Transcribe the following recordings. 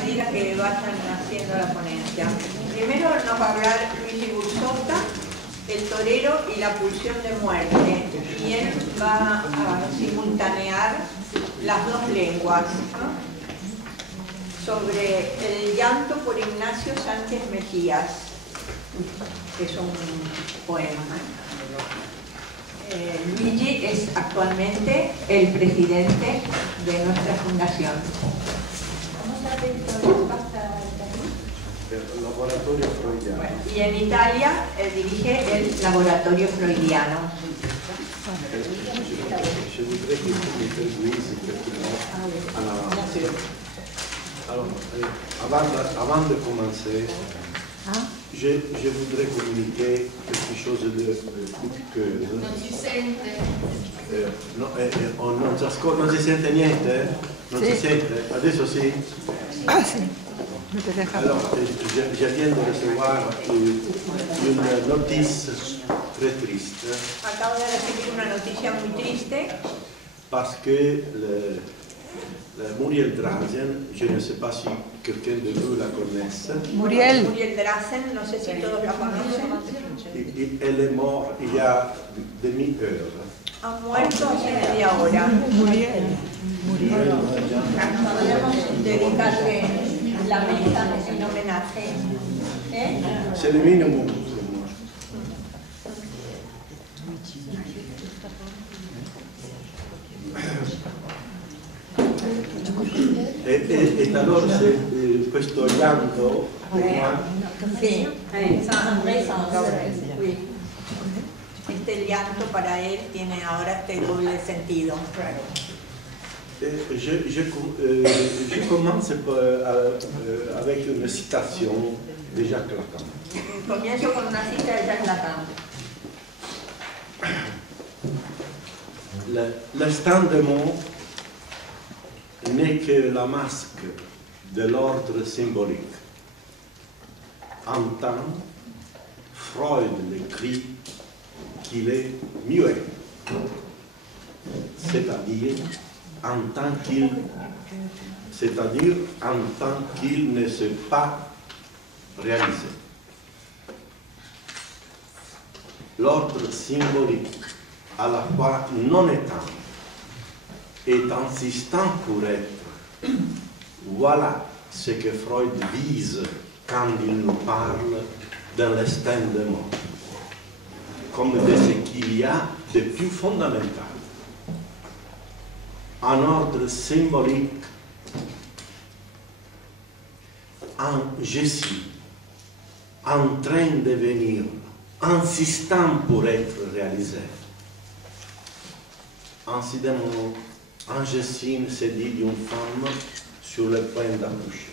medida que vayan haciendo la ponencia. Primero nos va a hablar Luigi Burzotta, el torero y la pulsión de muerte, y él va a simultanear las dos lenguas, ¿no? Sobre el llanto por Ignacio Sánchez Mejías, que es un poema. Luigi es actualmente el presidente de nuestra fundación. ¿Cómo se el laboratorio freudiano. Bueno, y en Italia dirige el laboratorio freudiano. Je voudrais que vous m'introduisiez quelques Alors, avant de commencer, je voudrais communiquer quelque chose de coup de cœur. Non si sente? Non si sente niente? Non si sente? Adesso sì? Ah sì. Alors, je viens de recevoir une notice très triste. Acabo de recibir una noticia muy triste. Parce que Muriel Drazen, je ne sais pas si quelqu'un de vous la connaisse. Muriel Drazen, no sé si todos la conocen. Elle est morte il y a demi-heure. Ha muerto hace media hora. Muriel. Podemos dedicarle la mesa en homenaje. C'est le minimum pour moi. E allora questo llanto Sí, oui. Este llanto para él tiene ahora este doble sentido. je commence avec une citation de Jacques Lacan. Comienzo con una cita de Jacques Lacan. L'instant de mort n'est que la masque de l'ordre symbolique. Entend Freud l'écrit qu'il est muet, c'est-à-dire en tant qu'il ne s'est pas réalisé. L'ordre symbolique, à la fois non étant et insistant pour être, voilà ce que Freud vise quand il nous parle d'un l'instinct de mort, comme de ce qu'il y a de plus fondamental. Un ordre symbolique en gestion, en train de venir, insistant pour être réalisé. Incidemment, Angessine se dit d'une femme sur le point d'accoucher.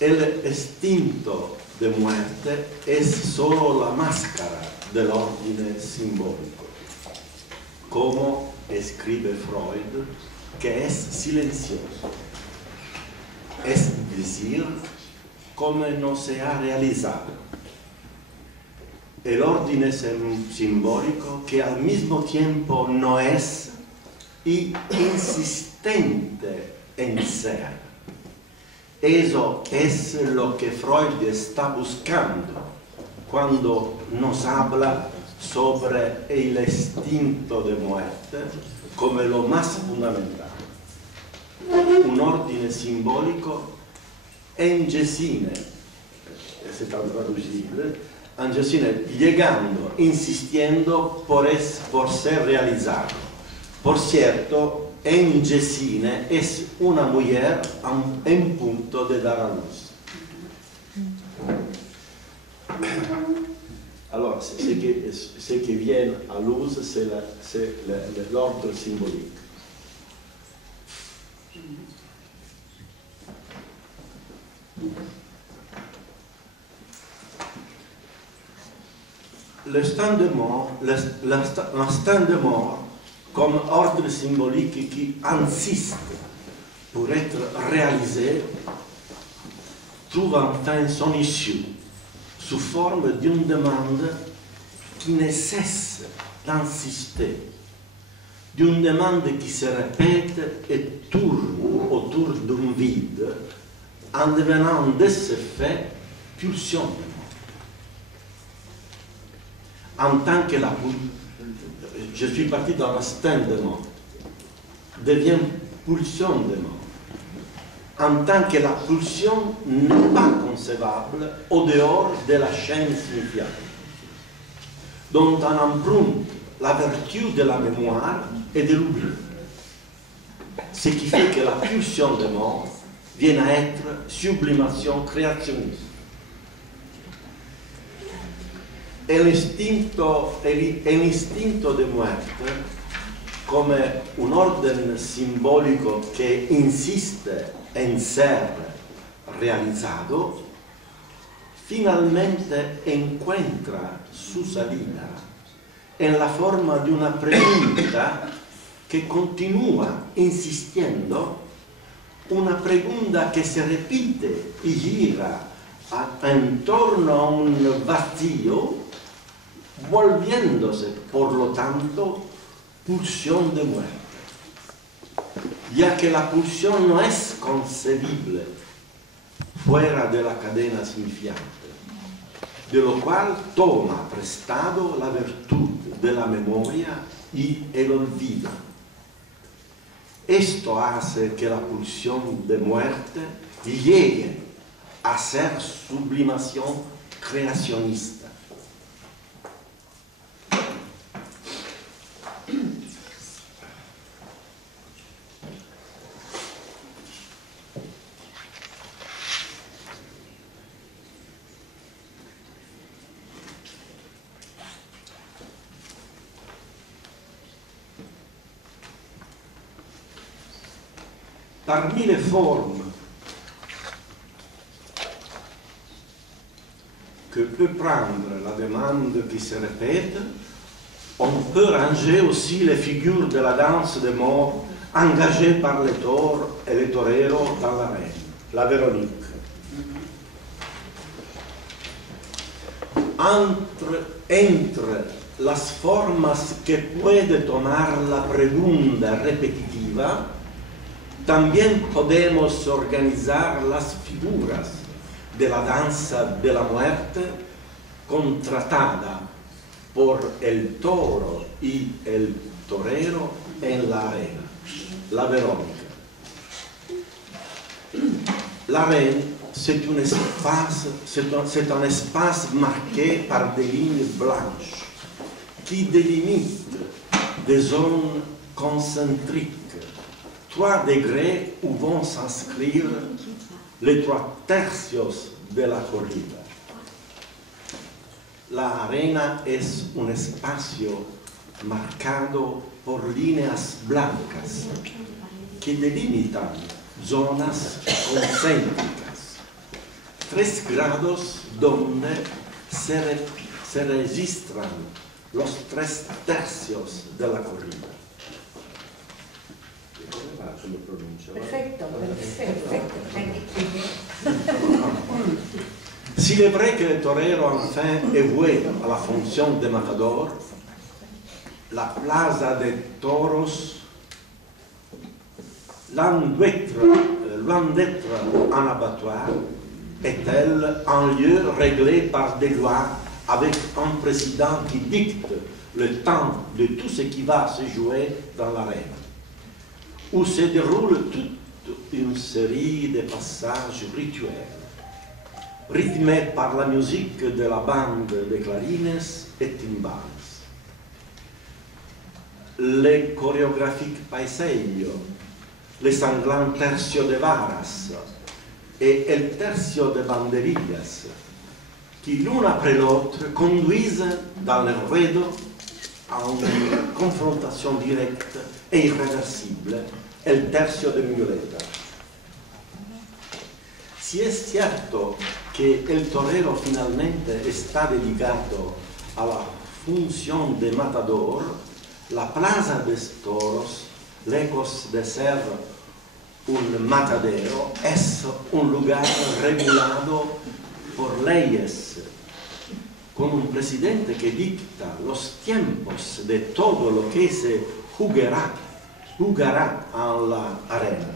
El istinto de muerte es solo la máscara dell'ordine simbolico, como escribe Freud, que es silencioso, es decir, como no se ha realizado. El orden simbólico que al mismo tiempo no es y insistente en ser. Eso es lo que Freud está buscando cuando nos habla sobre el instinto de muerte como lo más fundamental. Un orden simbólico en Gesine, es traducible, Angessine, llegando, insistiendo por ser realizado. Por cierto, Angessine es una mujer en punto de dar a luz. Alors, ce qui vient à luz, c'est l'ordre symbolique. L'instant de mort comme ordre symbolique qui insiste pour être réalisé, trouve enfin son issue sous forme d'une demande qui ne cesse d'insister d'une demande qui se répète et tourne autour d'un vide en devenant de ce fait pulsion de mort. En tant que je suis parti dans l'instinct de mort, devient pulsion de mort. En tant que la pulsion n'est pas concevable au dehors de la chaîne signifiante, dont on emprunte la vertu de la mémoire et de l'oubli. Ce qui fait que la pulsion de mort vient à être sublimation créationniste. L'istinto de muerte, come un ordine simbolico che insiste en ser realizzato, finalmente encuentra su salida en la forma de una pregunta que continúa insistiendo, una pregunta que se repite y gira en torno a un vacío, volviéndose, por lo tanto, pulsión de muerte, ya que la pulsión no es concebible fuera de la cadena significante, de lo cual toma prestado la virtud de la memoria y el olvido. Esto hace que la pulsión de muerte llegue a ser sublimación creacionista. Parmi les formes que peut prendre la demande qui se répète, on peut ranger aussi les figures de la danse des morts engagées par les taures et les toreros dans l'arène, la Véronique. Entre las formas que puede tomar la pregunta repetitiva, también podemos organizar las figuras de la danza de la muerte contratada por el toro y el torero en la arena, la Verónica. L'arène, c'est un espace marqué par des lignes blanches qui délimitent des zones concentriques, 3 degrés où vont s'inscrire les 3 tercios de la corrida. La arena es un espacio marcado por líneas blancas que delimitan zonas concéntricas, 3 grados donde se registran los 3 tercios de la corrida. Perfecto, perfecto. S'il est vrai que le torero enfin est voué à la fonction de matador, la plaza de toros, loin d'être un abattoir, est-elle un lieu réglé par des lois avec un président qui dicte le temps de tout ce qui va se jouer dans l'arène, où se déroule toute une série de passages rituels, rythmés par la musique de la bande de clarines et timbales. Les chorégraphiques paesello, les sanglants tercio de varas et el tercio de banderillas, qui l'un après l'autre conduisent dans le ruedo à une confrontation directe e irreversible, el tercio de muleta. Si es cierto que el torero finalmente está dedicado a la función de matador, la plaza de toros, lejos de ser un matadero, es un lugar regulado por leyes con un presidente que dicta los tiempos de todo lo que se jugará en la arena,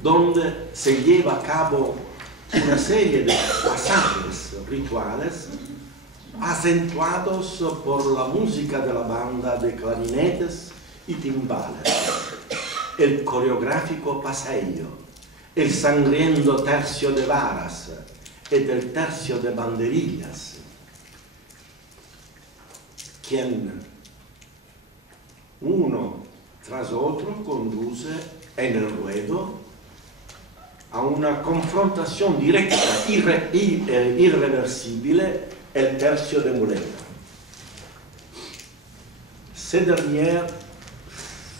donde se lleva a cabo una serie de pasajes rituales acentuados por la música de la banda de clarinetes y timbales, el coreográfico paseo, el sangriento tercio de varas y el tercio de banderillas, quien uno tras otro conduce en el ruedo a una confrontación directa, irreversible, el tercio de muleta. Ce dernier,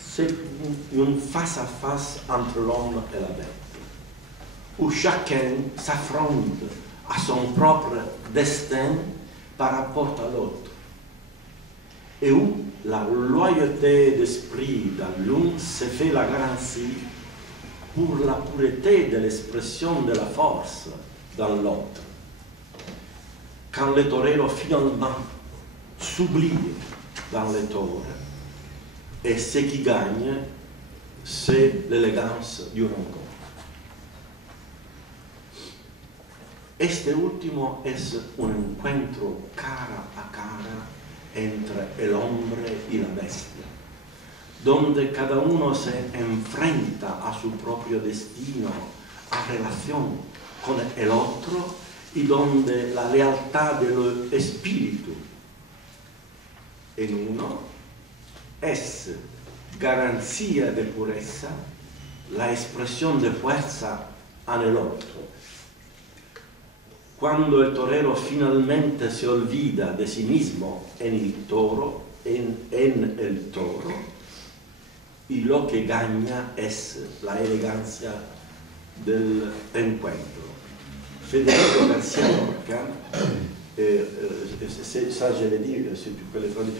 c'est un face-à-face entre l'homme et la bête, où chacun s'affronte à son propre destin par rapport à l'autre, et où la loyauté d'esprit dans l'un se fait la garantie pour la pureté de l'expression de la force dans l'autre. Quand le torero finalement s'oublie dans le tort, et ce qui gagne, c'est l'élégance du rencontre. Este último es un encuentro cara a cara entre el hombre y la bestia, donde cada uno se enfrenta a su propio destino, a relación con el otro, y donde la lealtad del espíritu en uno es garantía de pureza, la expresión de fuerza en el otro. Cuando el torero finalmente se olvida de sí mismo en el toro, y lo que gana es la elegancia del encuentro. Federico Garcia Lorca, ça je l'ai dit, si tu peux le traduire,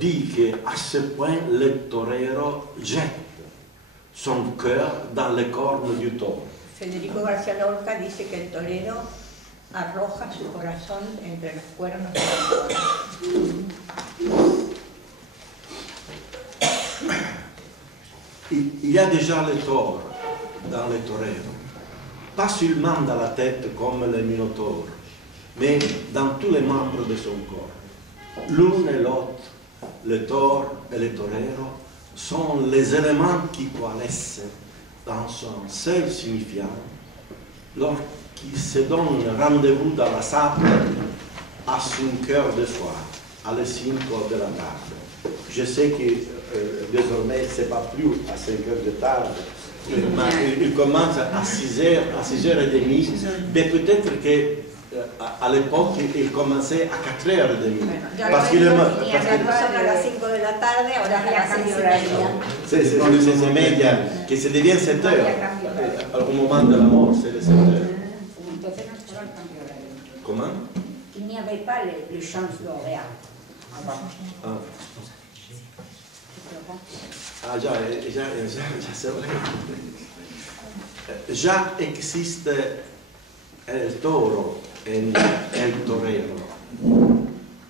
dit qu'à ce point le torero jette son cœur dans les cornes du toro. Federico García Lorca dice que el torero arroja su corazón entre los cuernos del toro. Il y a déjà le tort dans le torero, pas seulement dans la tête comme le minotaure, mais dans tous les membres de son corps. L'un et l'autre, le tort et le torero, sont les éléments qui coalescent dans son seul signifiant lorsqu'ils se donnent rendez-vous dans la sable à son cœur de soir, à les 5 de la tarde. Je sais que désormais, ce n'est pas plus à 5 heures de tarde, mais il commence à 6h30, mais peut-être qu'à l'époque, il commençait à 4h30. Parce qu'il est mort. Parce que a las 5 de la tarde, ahora es a las 6 y media. C'est média, que se devient 7 heures. Au moment de la mort, c'est les 7 heures. Comment? Il n'y avait pas les chances d'horaire avant. Ya c'est vrai. Ya existe el toro en el torero,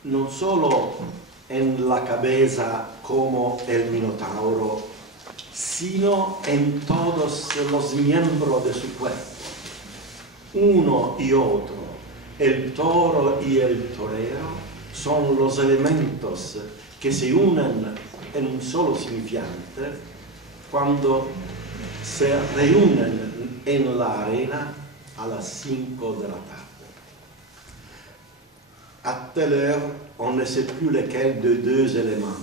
non solo en la cabeza como el minotauro, sino en todos los miembros de su cuerpo. Uno y otro, el toro y el torero, son los elementos que se unen en un solo significante cuando se reúnen en la arena a las 5 de la tarde. À telle heure, on ne sait plus lequel de deux éléments.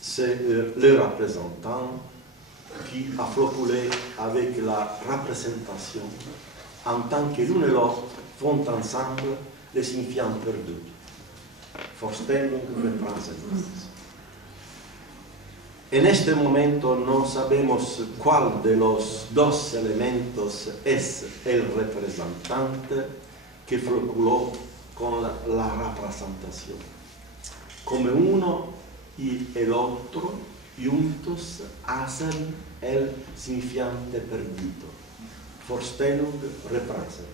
C'est le représentant qui a flocculé avec la représentation en tant que l'un et l'autre font ensemble les signifiants perdus. Vorstellung Repräsentanz. En este momento no sabemos cuál de los dos elementos es el representante que floculó con la representación. Como uno y el otro juntos hacen el significante perdido. Vorstellung Repräsentanz.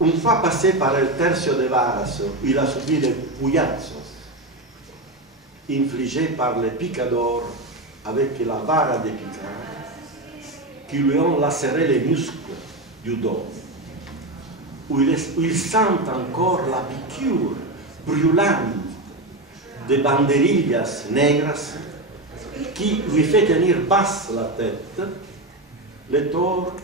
Une fois passé par el tercio de varas, il a subi les puyazos infligés par les picadors avec la vara de picar qui lui ont lacéré les muscles du dos, où il sent encore la piqûre brûlante des banderillas negras qui lui fait tenir basse la tête. Les taures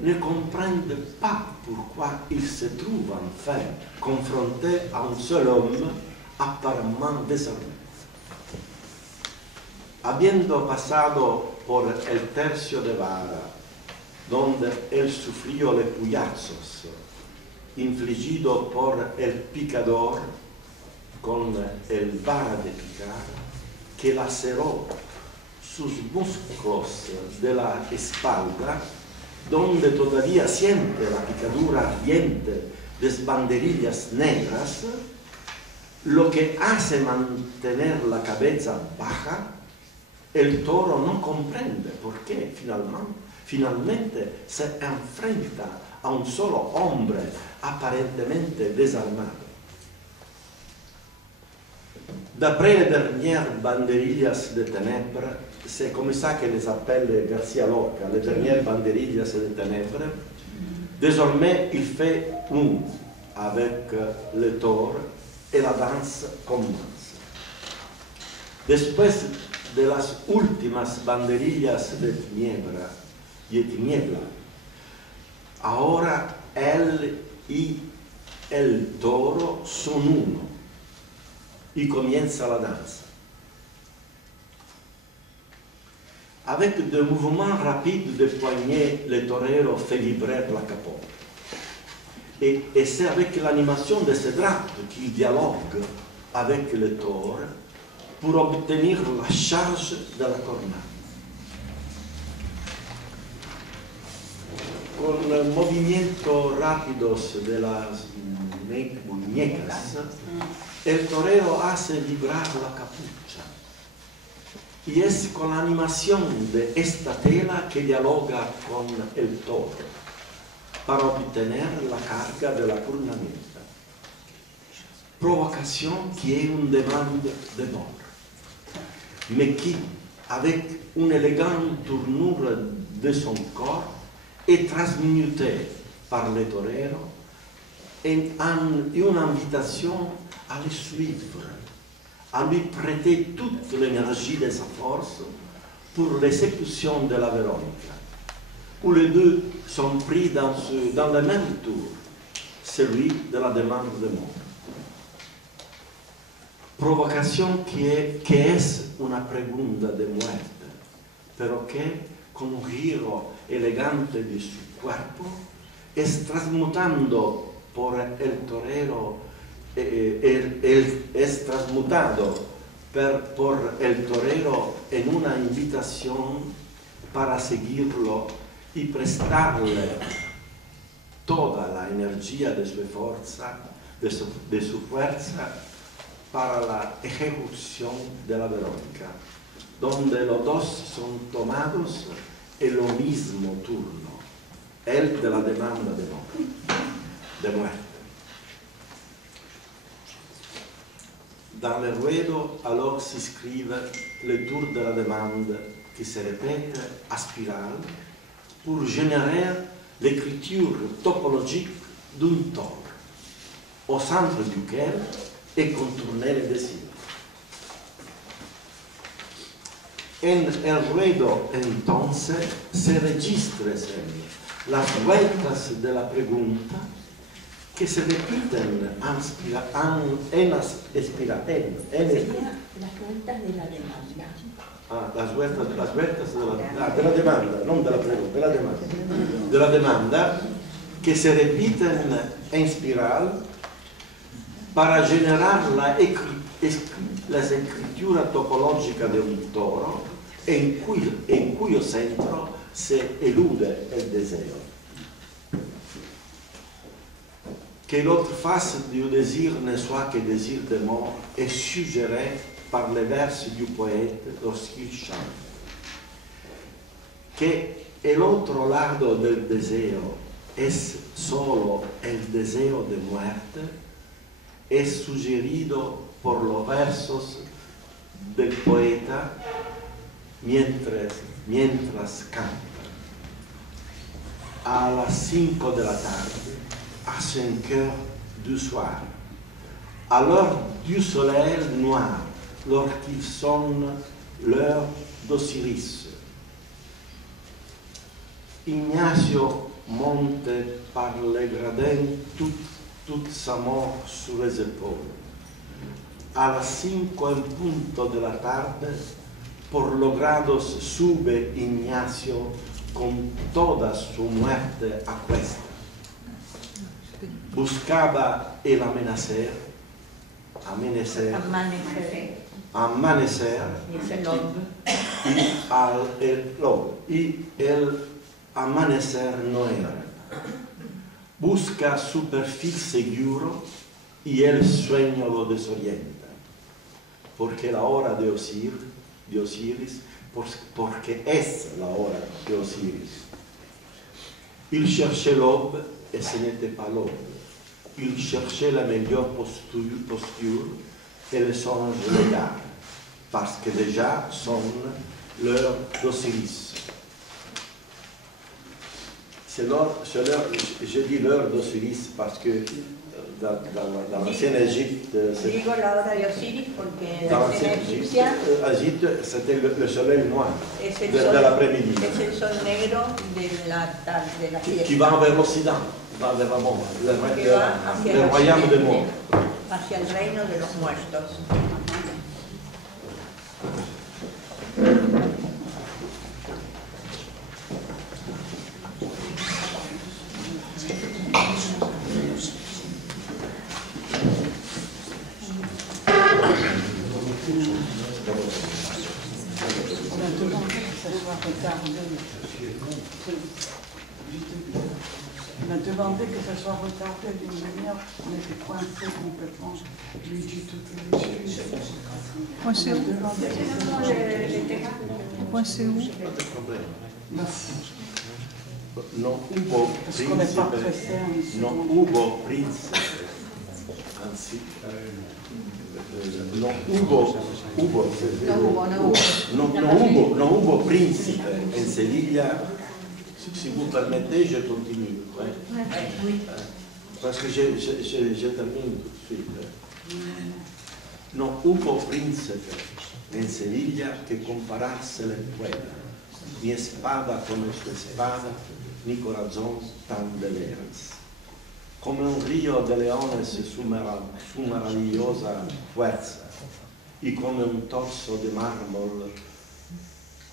ne comprennent pas pourquoi il se trouve enfin confronté a un seul homme apparemment désarmé. Habiendo pasado por el tercio de vara, donde él sufrió los puyazos infligido por el picador con el vara de picar, que laceró sus músculos de la espalda, donde todavía siente la picadura ardiente de las banderillas negras, lo que hace mantener la cabeza baja. El toro no comprende por qué finalmente se enfrenta a un solo hombre aparentemente desarmado. D'après les dernières banderillas de ténèbres, c'est comme ça que les appelle Garcia Lorca, les dernières banderillas de ténèbres, désormais il fait un avec le toro et la danse commence. Después de las últimas banderillas de tiniebla, ahora él y el toro son uno y comienza la danza. Avec des mouvements rapides de poignets, le torero fait vibrer la capote. Et c'est avec l'animation de ce drape qu'il dialogue avec le toro pour obtenir la charge de la cornada. Con movimientos rápidos de las muñecas, el torero hace vibrar la capucha. Y es con la animación de esta tela que dialoga con el toro para obtener la carga de la cornamenta. Provocation qui est une demande de mort, mais qui, avec une élégante tournure de son corps, est transmutée par le torero en une invitation à le suivre, à lui prêter toute l'énergie de sa force pour l'exécution de la Véronica, où les deux sont pris dans le même tour, celui de la demande de mort. Provocación que es una pregunta de muerte, pero que con un giro elegante de su cuerpo es transmutando por el torero, es transmutado por el torero en una invitación para seguirlo y prestarle toda la energía de su fuerza, para la ejecución de la Verónica, donde los dos son tomados en lo mismo turno, el de la demanda de muerte. Dans le ruedo alors s'inscrive le tour de la demande qui se répète à spirale pour générer l'écriture topologique d'un tore, au centre duquel est contourné le désir. En el ruedo entonces se registran las vueltas de la pregunta que se repiten en las vueltas de la demanda. Las vueltas de la demanda, no de la pregunta, de la demanda, que se repiten en espiral para generar la escritura topológica de un toro en cuyo centro se elude el deseo. Que l'autre face du désir ne soit que désir de mort est suggéré par les vers du poète lorsqu'il chante. Que el otro lado del deseo es solo el deseo de muerte, es sugerido por los versos del poeta mientras canta. À las 5 de la tarde, à 5 heures du soir, à l'heure du soleil noir, lorsqu'il sonne l'heure d'Osiris. Ignacio monte par les gradins toute sa mort sur les épaules. A las 5 en punto de la tarde, por los grados sube Ignacio con toda su muerte a cuesta. Buscaba el amanecer, y el amanecer no era. Busca su perfil seguro y el sueño lo desorienta. Porque la hora de Osiris, porque es la hora de Osiris. Il cherchait l'aube et ce n'était pas l'aube. Il cherchait la meilleure posture et le songe légal, parce que déjà sonne l'heure d'Osiris. C'est l'heure, je dis l'heure d'Osiris parce que dans l'ancienne Égypte, digo la hora de Osiris porque dans l'ancienne Égypte, c'était le soleil noir de l'après-midi. Es el sol negro de la fiesta. Qui va vers l'Occident, va vers la mort, le royaume des morts. Hacia el reino de los muertos. On a demandé que ça soit retardé d'une demi-heure, on était coincés complètement. Je lui ai dit toutes les excuses. Coincé où? Coincé où? Non hubo príncipe, non hubo príncipe, anzi, no hubo príncipe en Sevilla. Si vous permettez, je continue. Parce que je termine tout de suite. No hubo príncipe en Sevilla que compararse le pueda, ni espada con su espada, ni corazón tan de veras. Como un río de leones su maravillosa fuerza, y como un torso de mármol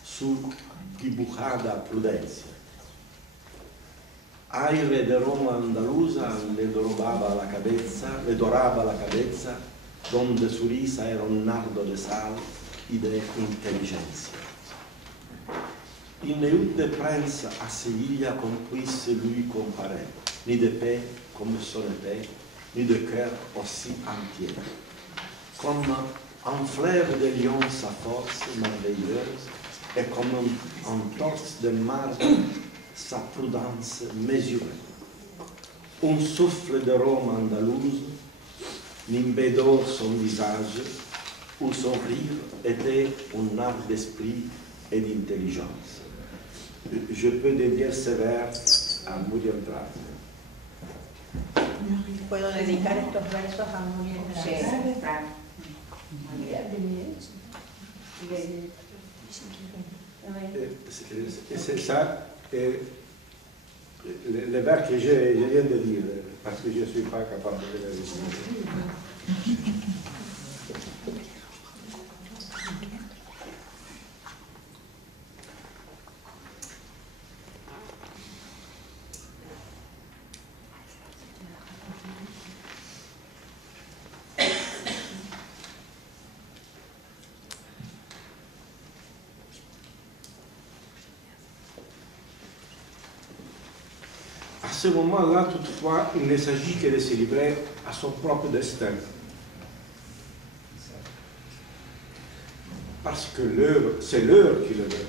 su dibujada prudencia. Aire de Roma andaluza le doraba la cabeza, donde su risa era un nardo de sal y de inteligencia. Il ne eut de prince à Séville qu'on puisse lui comparer, ni de paix comme son épée, ni de cœur aussi entier. Comme un fleuve de lion sa force merveilleuse, et comme un torse de marbre sa prudence mesurée. Un souffle de Rome andalouse nimbait son visage, où son rire était un art d'esprit et d'intelligence. Je peux dédier ce vers à Muriel Trapp. Puedo dedicar estos versos a Muriel Trapp. C'est ça, le vers que je viens de dire, parce que je ne suis pas capable de le dire. À ce moment-là, toutefois, il ne s'agit que de se livrer à son propre destin. Parce que c'est l'heure qui le veut.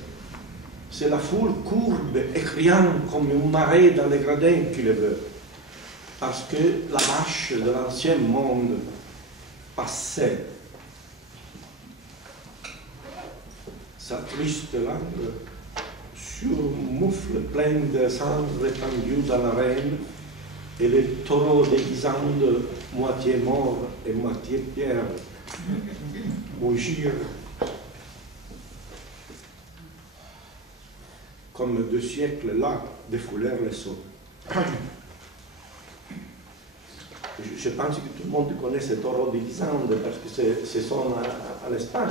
c'est la foule courbe et criant comme une marée dans les gradins qui le veut. Parce que la vache de l'ancien monde passait. Sa triste langue sur un moufle plein de sang répandu dans l'arène et les taureaux déguisant de moitié mort et moitié pierre mugir comme 2 siècles là défoulèrent les sauts. Je pense que tout le monde connaît ces taureaux déguisants parce que ce sont à l'Espagne.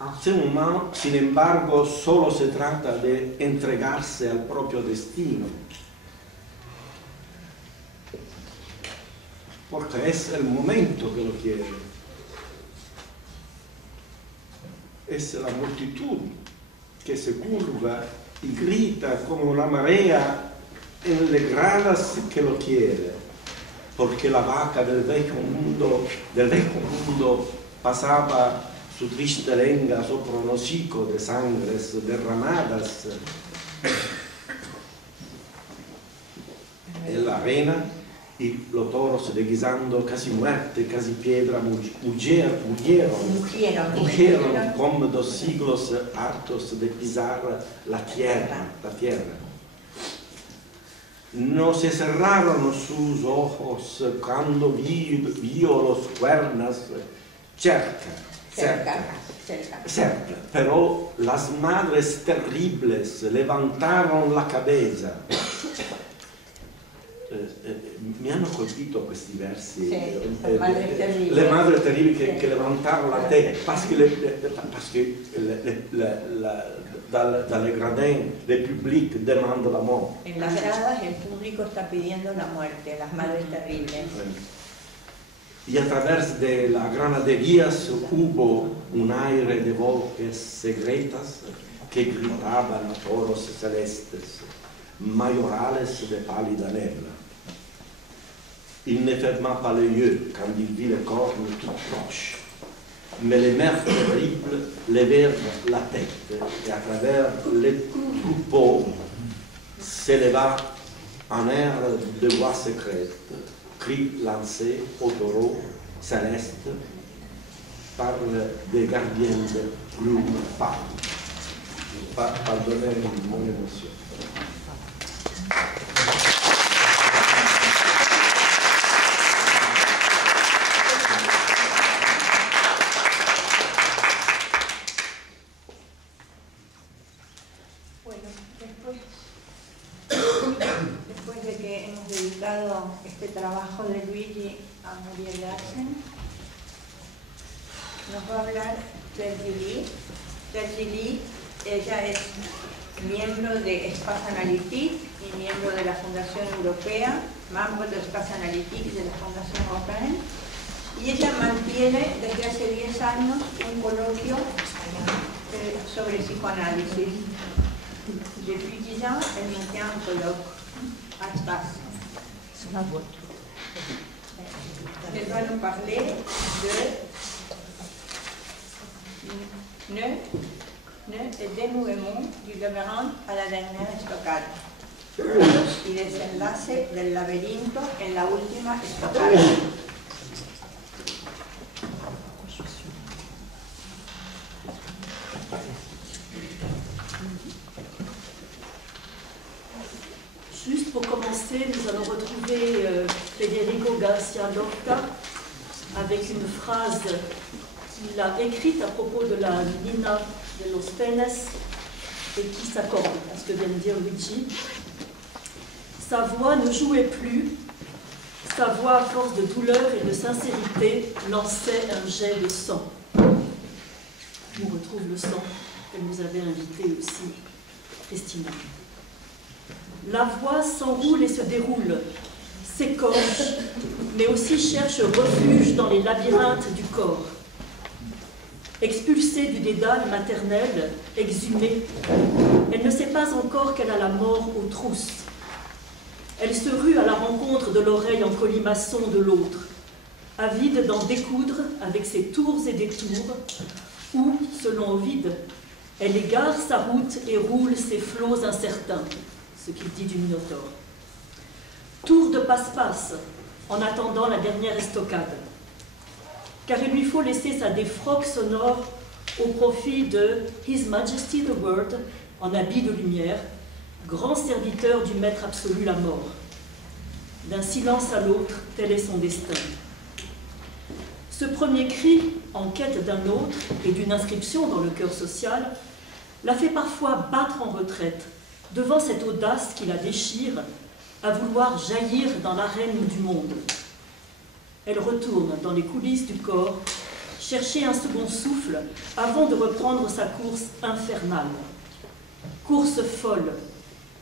En ce moment, sin embargo, solo se trata de entregarse al proprio destino. Porque es el momento que lo quiere. Es la multitud que se curva y grita como una marea en las gradas que lo quiere. Porque la vaca del viejo mundo pasaba su triste lenga sopra un hocico de sangres derramadas en la arena y los toros deguisando casi muerte, casi piedra, mugieron como 2 siglos hartos de pisar la tierra. No se cerraron sus ojos cuando vio los cuernos cerca, pero las madres terribles levantaron la cabeza. Mi hanno colpito questi versi, le madri terribili che levantarono la testa, perché dalle gradins, le public demandano la morte. En las gradas el público está pidiendo la muerte, las madres terribles. Y a través de las granaderías hubo un aire de voces secretas que gritaban a toros celestes, mayorales de pálida nebla. Il ne ferma pas les yeux quand il vit les cornes tout proches, mais les mères terribles levèrent la tête et à travers les troupeaux s'éleva un air de voix secrète, cris lancés au taureau céleste par des gardiens de plumes pâles. Pardonnez mon émotion. Después de que hemos dedicado este trabajo de Luigi a Muriel Larsen, nos va a hablar Sergi Lee. Ella es miembro de Espace Analytique y miembro de la Fundación Europea, miembro de Espace Analytique de la Fundación Europea, y ella mantiene desde hace 10 años un coloquio sobre psicoanálisis. Depuis 10 ans, elle maintient un colloque à Espace. Elle va nous parler de dénouement du laberinto a la dernière estocada y desenlace del laberinto en la última estocada. Juste pour commencer, nous allons retrouver Federico Garcia Lorca avec une phrase qu'il a écrite à propos de la Nina de los Penes et qui s'accorde à ce que vient de dire Luigi. Sa voix ne jouait plus, sa voix à force de douleur et de sincérité lançait un jet de sang. On retrouve le sang qu'elle nous avait invité aussi, Christina. La voix s'enroule et se déroule, s'écorche, mais aussi cherche refuge dans les labyrinthes du corps. Expulsée du dédale maternel, exhumée, elle ne sait pas encore qu'elle a la mort aux trousses. Elle se rue à la rencontre de l'oreille en colimaçon de l'autre, avide d'en découdre avec ses tours et détours, où, selon Ovide, elle égare sa route et roule ses flots incertains, ce qu'il dit du Minotaure. Tour de passe-passe, en attendant la dernière estocade, car il lui faut laisser sa défroque sonore au profit de His Majesty the Word, en habit de lumière, grand serviteur du maître absolu, la mort. D'un silence à l'autre, tel est son destin. Ce premier cri, en quête d'un autre et d'une inscription dans le cœur social, la fait parfois battre en retraite devant cette audace qui la déchire à vouloir jaillir dans l'arène du monde. Elle retourne dans les coulisses du corps, chercher un second souffle avant de reprendre sa course infernale. Course folle,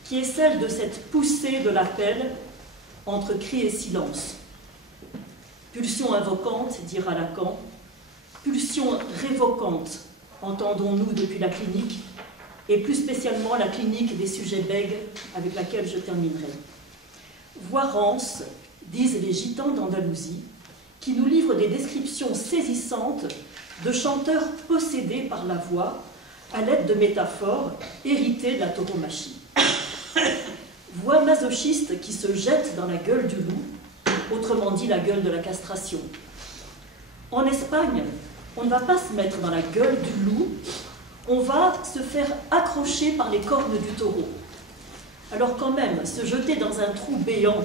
qui est celle de cette poussée de l'appel entre cri et silence. Pulsion invocante, dira Lacan, pulsion révocante, entendons-nous depuis la clinique, et plus spécialement la clinique des sujets bègues avec laquelle je terminerai. Voix rance, disent les gitans d'Andalousie, qui nous livrent des descriptions saisissantes de chanteurs possédés par la voix à l'aide de métaphores héritées de la tauromachie. Voix masochiste qui se jette dans la gueule du loup, autrement dit la gueule de la castration. En Espagne, on ne va pas se mettre dans la gueule du loup, on va se faire accrocher par les cornes du taureau. Alors quand même, se jeter dans un trou béant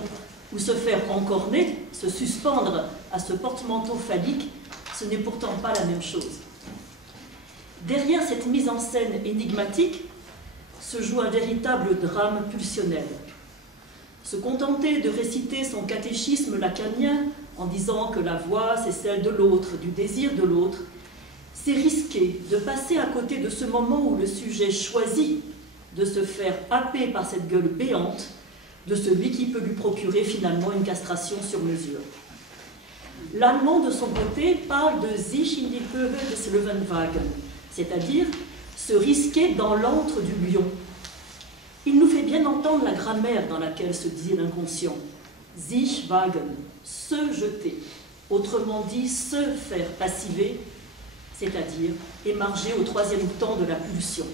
ou se faire encorner, se suspendre à ce porte-manteau phallique, ce n'est pourtant pas la même chose. Derrière cette mise en scène énigmatique se joue un véritable drame pulsionnel. Se contenter de réciter son catéchisme lacanien en disant que la voix c'est celle de l'autre, du désir de l'autre, c'est risquer de passer à côté de ce moment où le sujet choisit de se faire happer par cette gueule béante de celui qui peut lui procurer finalement une castration sur mesure. L'allemand, de son côté, parle de sich in die Höhe des Löwenwagen, c'est-à-dire se risquer dans l'antre du lion. Il nous fait bien entendre la grammaire dans laquelle se dit l'inconscient. Sich wagen, se jeter, autrement dit se faire passiver, c'est-à-dire émarger au troisième temps de la pulsion.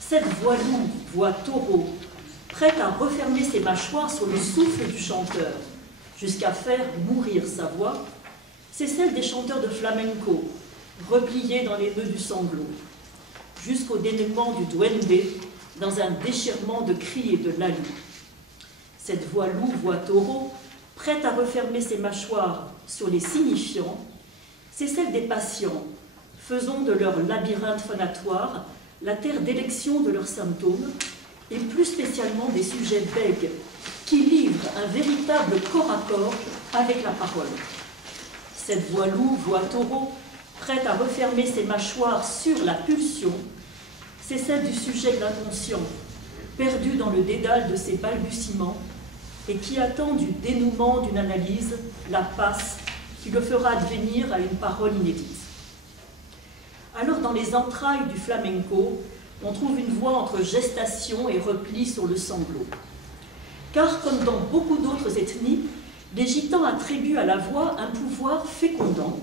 Cette voix loup, voix taureau, prête à refermer ses mâchoires sur le souffle du chanteur, jusqu'à faire mourir sa voix, c'est celle des chanteurs de flamenco, repliés dans les nœuds du sanglot, jusqu'au dénouement du duende, dans un déchirement de cris et de lalus. Cette voix loup, voix taureau, prête à refermer ses mâchoires sur les signifiants, c'est celle des patients, faisant de leur labyrinthe phonatoire la terre d'élection de leurs symptômes, et plus spécialement des sujets bègues, qui livrent un véritable corps à corps avec la parole. Cette voix loup, voix taureau, prête à refermer ses mâchoires sur la pulsion, c'est celle du sujet de l'inconscient, perdu dans le dédale de ses balbutiements, et qui attend du dénouement d'une analyse, la passe, qui le fera advenir à une parole inédite. Alors, dans les entrailles du flamenco, on trouve une voie entre gestation et repli sur le sanglot. Car, comme dans beaucoup d'autres ethnies, les gitans attribuent à la voix un pouvoir fécondant,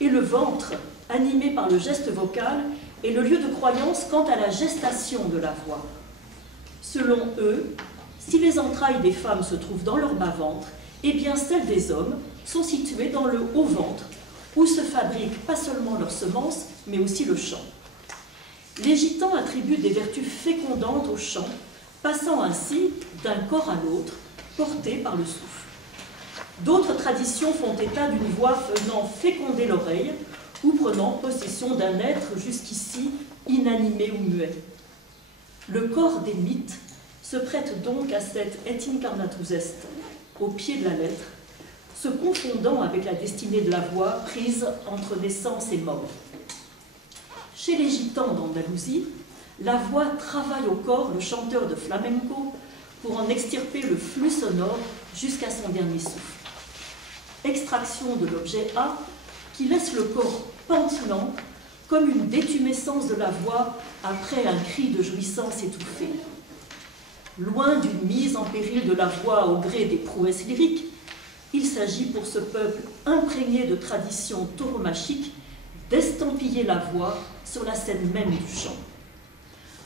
et le ventre, animé par le geste vocal, est le lieu de croyance quant à la gestation de la voix. Selon eux, si les entrailles des femmes se trouvent dans leur bas-ventre, eh bien celles des hommes sont situées dans le haut-ventre, où se fabriquent pas seulement leurs semences, mais aussi le chant. Les gitans attribuent des vertus fécondantes au chant, passant ainsi d'un corps à l'autre, porté par le souffle. D'autres traditions font état d'une voix faisant féconder l'oreille, ou prenant possession d'un être jusqu'ici inanimé ou muet. Le corps des mythes se prête donc à cet et incarnatus est, au pied de la lettre, se confondant avec la destinée de la voix prise entre naissance et mort. Chez les gitans d'Andalousie, la voix travaille au corps le chanteur de flamenco pour en extirper le flux sonore jusqu'à son dernier souffle. Extraction de l'objet A qui laisse le corps pantelant comme une détumescence de la voix après un cri de jouissance étouffé. Loin d'une mise en péril de la voix au gré des prouesses lyriques, il s'agit pour ce peuple imprégné de traditions tauromachiques d'estampiller la voix sur la scène même du chant.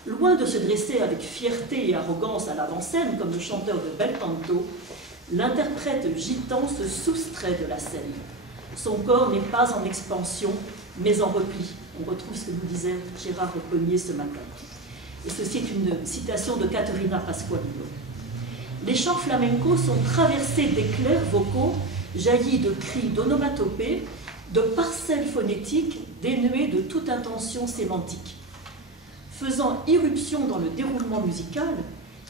Loin de se dresser avec fierté et arrogance à l'avant-scène, comme le chanteur de bel canto, l'interprète gitan se soustrait de la scène. Son corps n'est pas en expansion, mais en repli. On retrouve ce que nous disait Gérard Recognier ce matin. Et ceci est une citation de Caterina Pasqualino. Les chants flamencos sont traversés d'éclairs vocaux, jaillis de cris d'onomatopées, de parcelles phonétiques dénuées de toute intention sémantique. Faisant irruption dans le déroulement musical,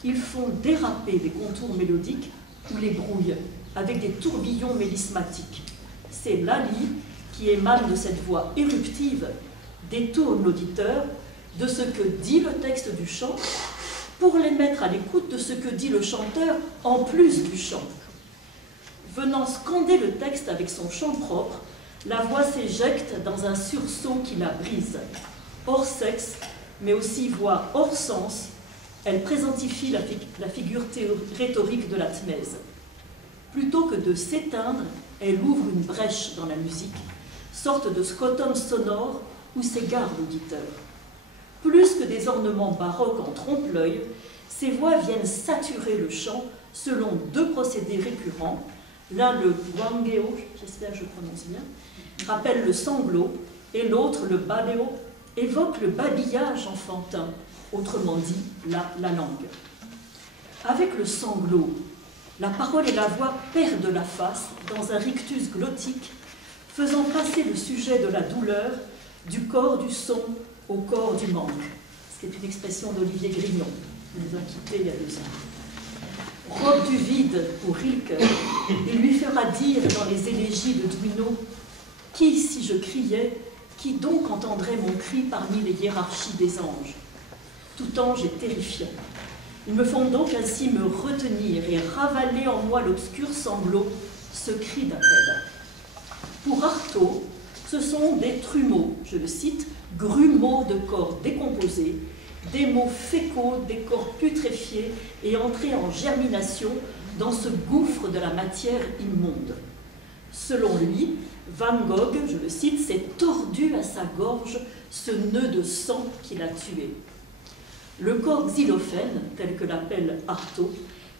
ils font déraper les contours mélodiques ou les brouillent avec des tourbillons mélismatiques. C'est l'ali qui émane de cette voix éruptive, détourne l'auditeur de ce que dit le texte du chant pour les mettre à l'écoute de ce que dit le chanteur en plus du chant. Venant scander le texte avec son chant propre, la voix s'éjecte dans un sursaut qui la brise. Hors sexe, mais aussi voix hors sens, elle présentifie la figure rhétorique de la tmèse. Plutôt que de s'éteindre, elle ouvre une brèche dans la musique, sorte de scotum sonore où s'égare l'auditeur. Plus que des ornements baroques en trompe-l'œil, ces voix viennent saturer le chant selon deux procédés récurrents. L'un, le guangeo, j'espère que je prononce bien, rappelle le sanglot, et l'autre, le baleo, évoque le babillage enfantin, autrement dit la langue. Avec le sanglot, la parole et la voix perdent la face dans un rictus glottique, faisant passer le sujet de la douleur du corps du son au corps du manque. C'est une expression d'Olivier Grignon, qui nous a quittés il y a 2 ans. Robe du vide pour Rilke, il lui fera dire dans les élégies de Duino « Qui, si je criais, qui donc entendrait mon cri parmi les hiérarchies des anges ?» Tout ange est terrifiant. Ils me font donc ainsi me retenir et ravaler en moi l'obscur sanglot, ce cri d'appel. Pour Artaud, ce sont des trumeaux, je le cite, grumeaux de corps décomposés, des mots fécaux, des corps putréfiés et entrés en germination dans ce gouffre de la matière immonde. Selon lui, Van Gogh, je le cite, s'est tordu à sa gorge ce nœud de sang qui l'a tué. Le corps xylophène, tel que l'appelle Artaud,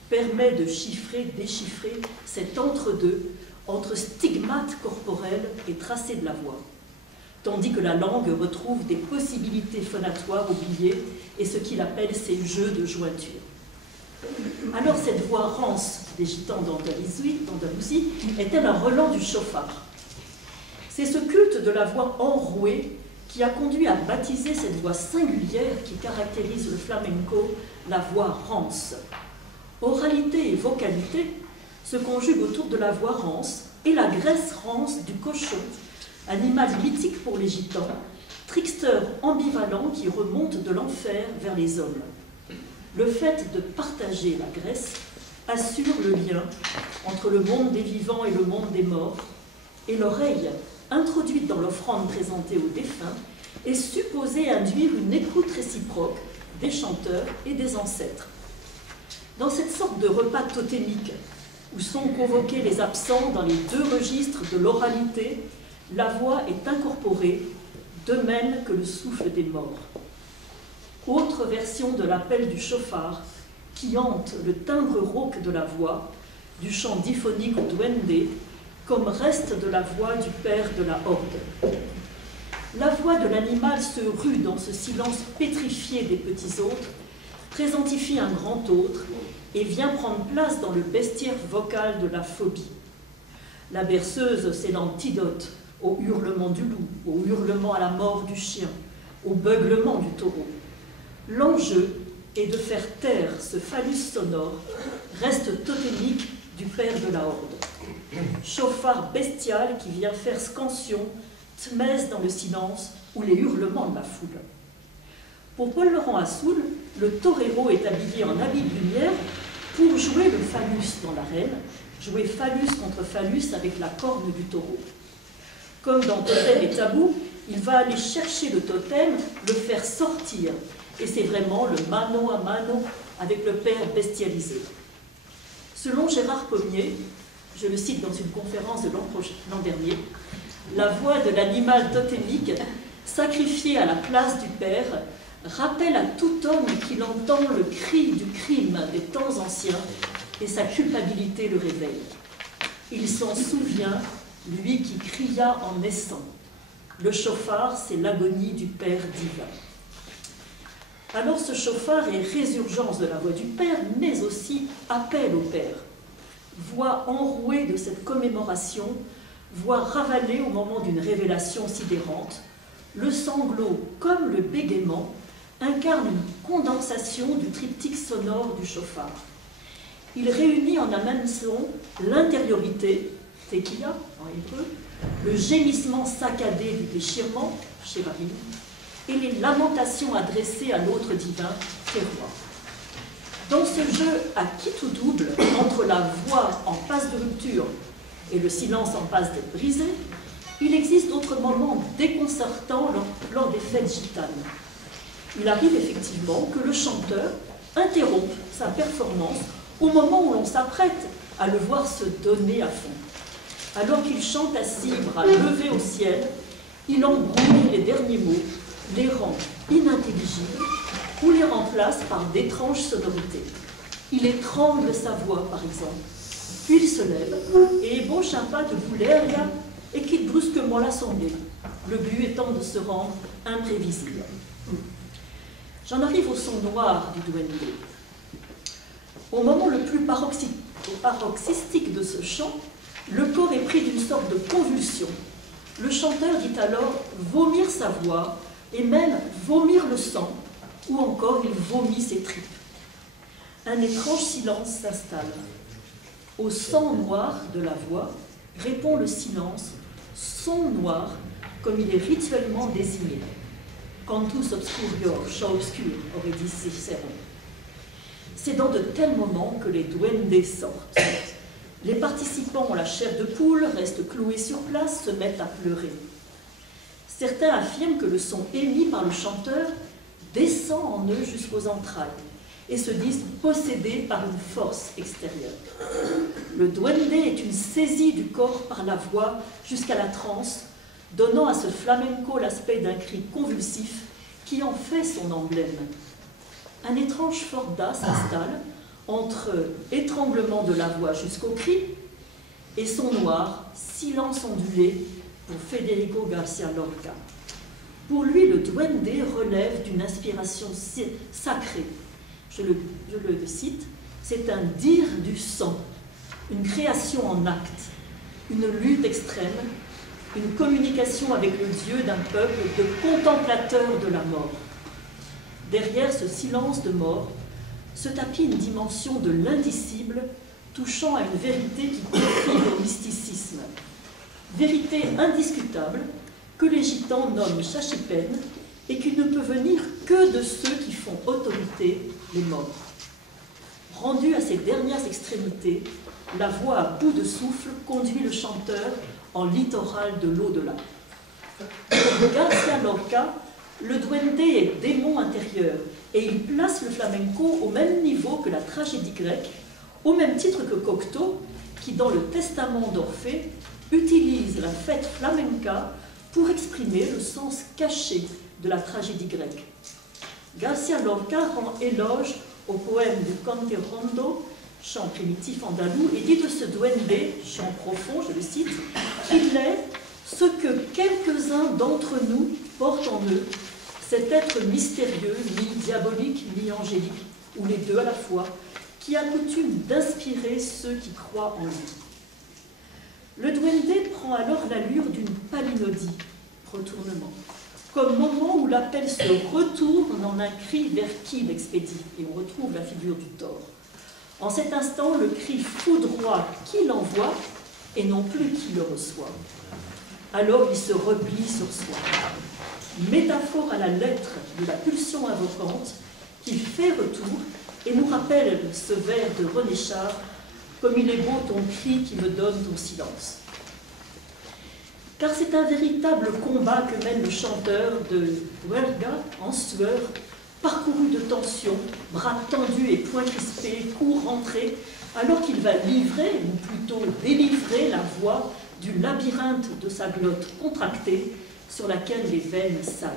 permet de chiffrer, déchiffrer cet entre-deux entre stigmates corporels et tracés de la voix, tandis que la langue retrouve des possibilités phonatoires oubliées et ce qu'il appelle ses jeux de jointure. Alors cette voix rance des gitans d'Andalousie est-elle un relent du chauffard? C'est ce culte de la voix enrouée qui a conduit à baptiser cette voix singulière qui caractérise le flamenco, la voix rance. Oralité et vocalité se conjuguent autour de la voix rance et la graisse rance du cochon, animal mythique pour les gitans, trickster ambivalent qui remonte de l'enfer vers les hommes. Le fait de partager la graisse assure le lien entre le monde des vivants et le monde des morts, et l'oreille, introduite dans l'offrande présentée aux défunts, est supposée induire une écoute réciproque des chanteurs et des ancêtres. Dans cette sorte de repas totémique, où sont convoqués les absents dans les 2 registres de l'oralité, la voix est incorporée, de même que le souffle des morts. Autre version de l'appel du chauffard, qui hante le timbre rauque de la voix, du chant diphonique au duende, comme reste de la voix du père de la horde. La voix de l'animal se rue dans ce silence pétrifié des petits autres, présentifie un grand autre et vient prendre place dans le bestiaire vocal de la phobie. La berceuse, c'est l'antidote au hurlement du loup, au hurlement à la mort du chien, au beuglement du taureau. L'enjeu est de faire taire ce phallus sonore, reste totémique du père de la horde. Chauffard bestial qui vient faire scansion, tmès dans le silence ou les hurlements de la foule. Pour Paul-Laurent Assoul, le torero est habillé en habit de lumière pour jouer le phallus dans l'arène, jouer phallus contre phallus avec la corne du taureau. Comme dans Totem et Tabou, il va aller chercher le totem, le faire sortir, et c'est vraiment le mano à mano avec le père bestialisé. Selon Gérard Pommier, je le cite dans une conférence de l'an dernier, la voix de l'animal totémique, sacrifié à la place du Père, rappelle à tout homme qu'il entend le cri du crime des temps anciens et sa culpabilité le réveille. Il s'en souvient, lui qui cria en naissant. Le chauffard, c'est l'agonie du Père divin. Alors ce chauffard est résurgence de la voix du Père, mais aussi appel au Père. Voix enrouée de cette commémoration, voix ravalée au moment d'une révélation sidérante, le sanglot comme le bégaiement incarne une condensation du triptyque sonore du chauffard. Il réunit en un même son l'intériorité, tekiya en hébreu, le gémissement saccadé du déchirement, shevarim, et les lamentations adressées à l'autre divin, teruah. Dans ce jeu à qui tout double, entre la voix en passe de rupture et le silence en passe d'être brisé, il existe d'autres moments déconcertants lors des fêtes gitanes. Il arrive effectivement que le chanteur interrompe sa performance au moment où l'on s'apprête à le voir se donner à fond. Alors qu'il chante assis, bras levés au ciel, il embrouille les derniers mots, les rend inintelligibles ou les remplace par d'étranges sonorités. Il étrangle sa voix, par exemple, puis il se lève et ébauche un pas de bouleria et quitte brusquement l'assemblée, le but étant de se rendre imprévisible. J'en arrive au son noir du duende. Au moment le plus paroxystique de ce chant, le corps est pris d'une sorte de convulsion. Le chanteur dit alors vomir sa voix et même vomir le sang, ou encore il vomit ses tripes. Un étrange silence s'installe. Au sang noir de la voix répond le silence, son noir, comme il est rituellement désigné. Cantus obscurior, chant obscur, aurait dit Cicéron. C'est dans de tels moments que les duendes sortent. Les participants ont la chair de poule, restent cloués sur place, se mettent à pleurer. Certains affirment que le son émis par le chanteur descend en eux jusqu'aux entrailles et se disent possédés par une force extérieure. Le duende est une saisie du corps par la voix jusqu'à la transe, donnant à ce flamenco l'aspect d'un cri convulsif qui en fait son emblème. Un étrange forda s'installe entre étranglement de la voix jusqu'au cri et son noir, silence ondulé pour Federico García Lorca. Pour lui, le duende relève d'une inspiration sacrée. Je le cite, c'est un dire du sang, une création en acte, une lutte extrême, une communication avec le Dieu d'un peuple de contemplateurs de la mort. Derrière ce silence de mort se tapit une dimension de l'indicible touchant à une vérité qui confine au mysticisme. Vérité indiscutable que les gitans nomment Chachipen et qui ne peut venir que de ceux qui font autorité, les morts. Rendu à ses dernières extrémités, la voix à bout de souffle conduit le chanteur en littoral de l'au-delà. Pour García Lorca, le duende est démon intérieur et il place le flamenco au même niveau que la tragédie grecque, au même titre que Cocteau, qui dans le Testament d'Orphée utilise la fête flamenca pour exprimer le sens caché de la tragédie grecque. García Lorca rend éloge au poème du Cante Rondo, chant primitif andalou, et dit de ce duende, chant profond, je le cite, qu'il est ce que quelques-uns d'entre nous portent en eux, cet être mystérieux, mi-diabolique, mi-angélique, ou les deux à la fois, qui a coutume d'inspirer ceux qui croient en lui. Le duende prend alors l'allure d'une palinodie, retournement, comme moment où l'appel se retourne en un cri vers qui l'expédie, et on retrouve la figure du tort. En cet instant, le cri foudroie qui l'envoie, et non plus qui le reçoit. Alors il se replie sur soi. Métaphore à la lettre de la pulsion invocante qui fait retour et nous rappelle ce vers de René Char, comme il est beau ton cri qui me donne ton silence. Car c'est un véritable combat que mène le chanteur de Huelga en sueur, parcouru de tensions, bras tendus et poings crispés, cou rentré, alors qu'il va livrer, ou plutôt délivrer la voix du labyrinthe de sa glotte contractée sur laquelle les veines saillent.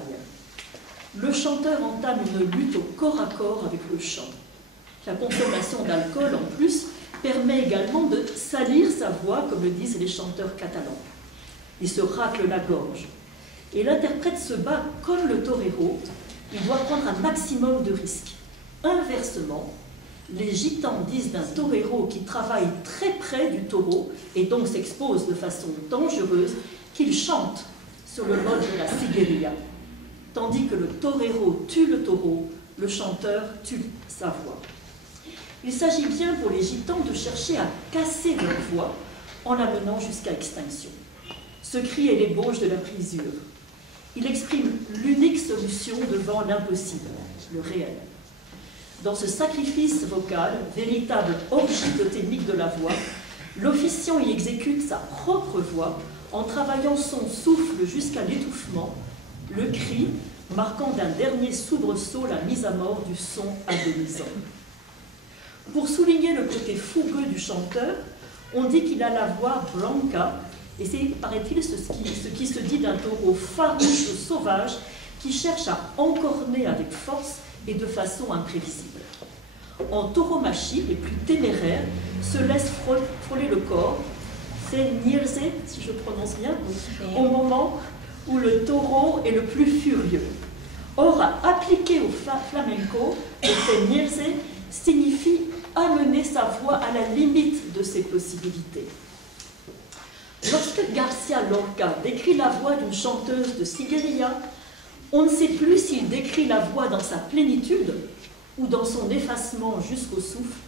Le chanteur entame une lutte au corps à corps avec le chant. La consommation d'alcool, en plus, permet également de salir sa voix, comme le disent les chanteurs catalans. Il se racle la gorge. Et l'interprète se bat comme le torero. Il doit prendre un maximum de risques. Inversement, les gitans disent d'un torero qui travaille très près du taureau et donc s'expose de façon dangereuse qu'il chante sur le mode de la siguería. Tandis que le torero tue le taureau, le chanteur tue sa voix. Il s'agit bien pour les gitans de chercher à casser leur voix en la menant jusqu'à extinction. Ce cri est l'ébauche de la brisure. Il exprime l'unique solution devant l'impossible, le réel. Dans ce sacrifice vocal, véritable orgie totémique de la voix, l'officiant y exécute sa propre voix en travaillant son souffle jusqu'à l'étouffement, le cri marquant d'un dernier soubresaut la mise à mort du son agonisant. Pour souligner le côté fougueux du chanteur, on dit qu'il a la voix blanca, et c'est, paraît-il, ce qui se dit d'un taureau farouche, sauvage, qui cherche à encorner avec force et de façon imprévisible. En tauromachie, les plus téméraires se laissent frôler le corps, c'est nirse, si je prononce bien, au moment où le taureau est le plus furieux. Or, appliquer au flamenco, le fait nirse signifie amener sa voix à la limite de ses possibilités. Lorsque García Lorca décrit la voix d'une chanteuse de siguería, on ne sait plus s'il décrit la voix dans sa plénitude ou dans son effacement jusqu'au souffle,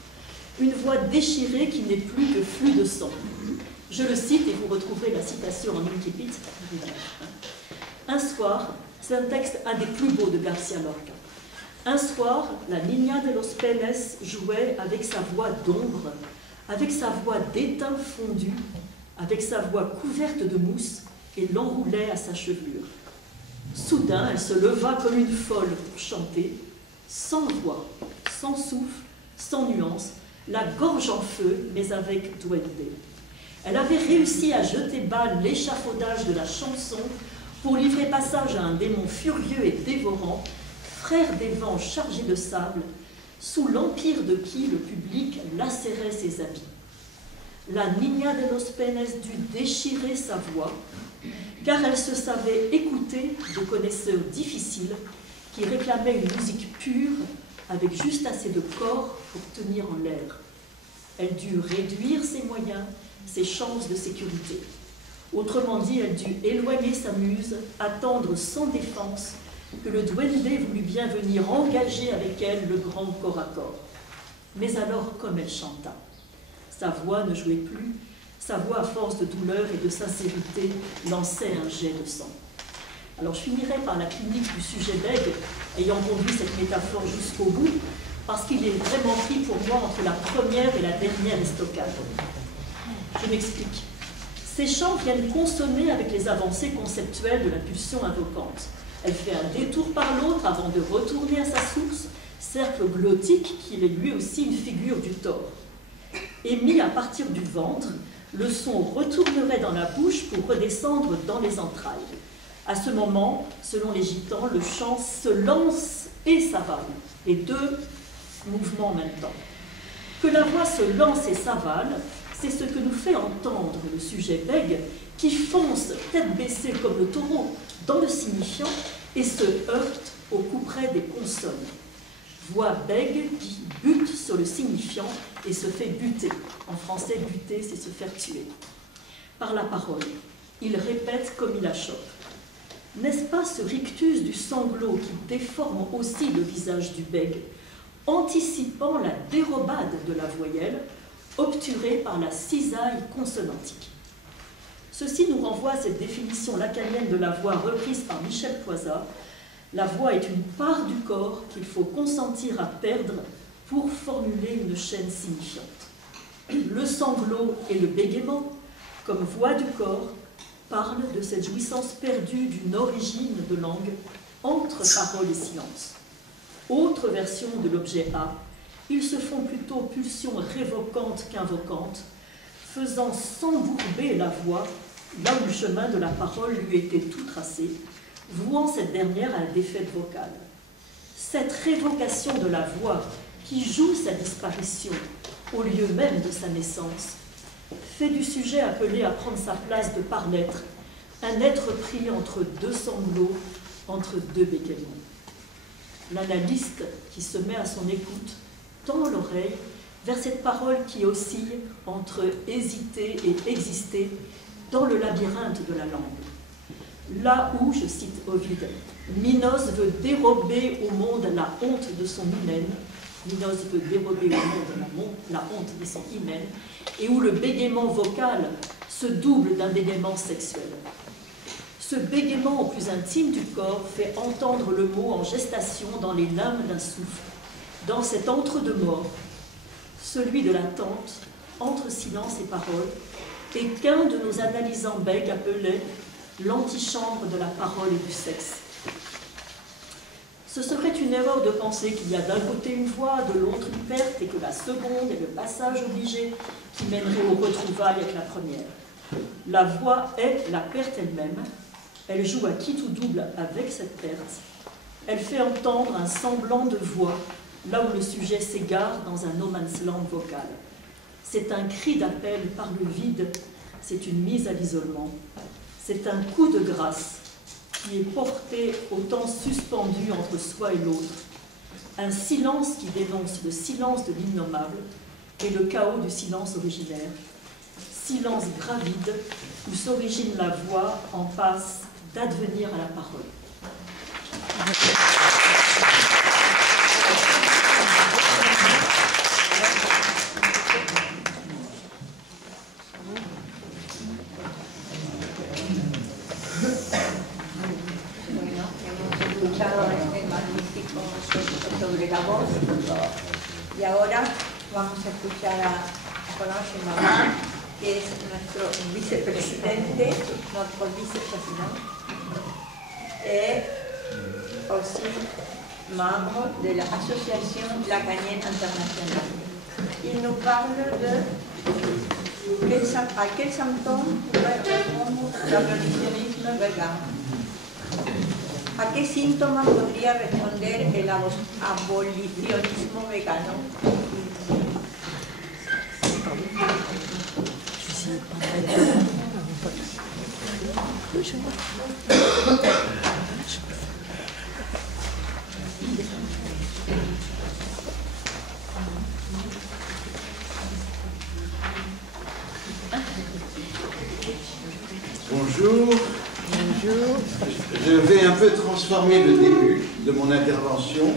une voix déchirée qui n'est plus que flux de sang. Je le cite et vous retrouverez la citation en incipit. Un soir, c'est un texte un des plus beaux de García Lorca. Un soir, la Niña de los Peines jouait avec sa voix d'ombre, avec sa voix d'étain fondu, avec sa voix couverte de mousse et l'enroulait à sa chevelure. Soudain, elle se leva comme une folle pour chanter, sans voix, sans souffle, sans nuance, la gorge en feu, mais avec duende. Elle avait réussi à jeter bas l'échafaudage de la chanson pour livrer passage à un démon furieux et dévorant, frère des vents chargés de sable, sous l'empire de qui le public lacérait ses habits. La Niña de los Peines dut déchirer sa voix, car elle se savait écouter de connaisseurs difficiles qui réclamaient une musique pure avec juste assez de corps pour tenir en l'air. Elle dut réduire ses moyens, ses chances de sécurité. Autrement dit, elle dut éloigner sa muse, attendre sans défense que le duende voulut bien venir engager avec elle le grand corps à corps. Mais alors, comme elle chanta, sa voix ne jouait plus, sa voix à force de douleur et de sincérité lançait un jet de sang. Alors je finirai par la clinique du sujet bègue, ayant conduit cette métaphore jusqu'au bout, parce qu'il est vraiment pris pour moi entre la première et la dernière estocade. Je m'explique. Ces chants viennent consonner avec les avancées conceptuelles de la pulsion invocante. Elle fait un détour par l'autre avant de retourner à sa source, cercle glottique qui est lui aussi une figure du tort. Émis à partir du ventre, le son retournerait dans la bouche pour redescendre dans les entrailles. À ce moment, selon les gitans, le chant se lance et s'avale, les deux mouvements en même temps. Que la voix se lance et s'avale, c'est ce que nous fait entendre le sujet bègue, qui fonce, tête baissée comme le taureau, dans le signifiant et se heurte au couperet des consonnes. Voix bègue qui bute sur le signifiant et se fait buter. En français, buter, c'est se faire tuer. Par la parole, il répète comme il achoppe. N'est-ce pas ce rictus du sanglot qui déforme aussi le visage du bègue, anticipant la dérobade de la voyelle, obturée par la cisaille consonantique? Ceci nous renvoie à cette définition lacanienne de la voix reprise par Michel Poisat. La voix est une part du corps qu'il faut consentir à perdre pour formuler une chaîne signifiante. Le sanglot et le bégaiement, comme voix du corps, parlent de cette jouissance perdue d'une origine de langue entre parole et silence. Autre version de l'objet A, ils se font plutôt pulsions révocantes qu'invocantes, faisant s'embourber la voix là où le chemin de la parole lui était tout tracé, vouant cette dernière à la défaite vocale. Cette révocation de la voix qui joue sa disparition au lieu même de sa naissance fait du sujet appelé à prendre sa place de par l'être un être pris entre deux sanglots, entre deux bégaiements. L'analyste qui se met à son écoute tend l'oreille vers cette parole qui oscille entre hésiter et exister dans le labyrinthe de la langue. Là où, je cite Ovide, Minos veut dérober au monde la honte de son hymen, Minos veut dérober au monde la honte de son hymen, et où le bégaiement vocal se double d'un bégaiement sexuel. Ce bégaiement au plus intime du corps fait entendre le mot en gestation dans les limbes d'un souffle, dans cet entre-deux-morts, celui de l'attente, entre silence et parole, et qu'un de nos analysants becs appelait l'antichambre de la parole et du sexe. Ce serait une erreur de penser qu'il y a d'un côté une voix, de l'autre une perte, et que la seconde est le passage obligé qui mènerait aux retrouvailles avec la première. La voix est la perte elle-même, elle joue à quitte ou double avec cette perte, elle fait entendre un semblant de voix là où le sujet s'égare dans un no man's land vocal. C'est un cri d'appel par le vide, c'est une mise à l'isolement, c'est un coup de grâce qui est porté au temps suspendu entre soi et l'autre, un silence qui dénonce le silence de l'innommable et le chaos du silence originaire, silence gravide où s'origine la voix en passe d'advenir à la parole. Sobre la voz y ahora vamos a escuchar a Conoce Mamá, que es nuestro vicepresidente, no por vicepresidente, aussi membre de l'association Lacanienne Internationale. Il nous parle de à quel symptôme pourrait répondre l'abolitionnisme vegan. ¿A qué síntoma podría responder el abolicionismo vegano? Bonjour. Je vais un peu transformer le début de mon intervention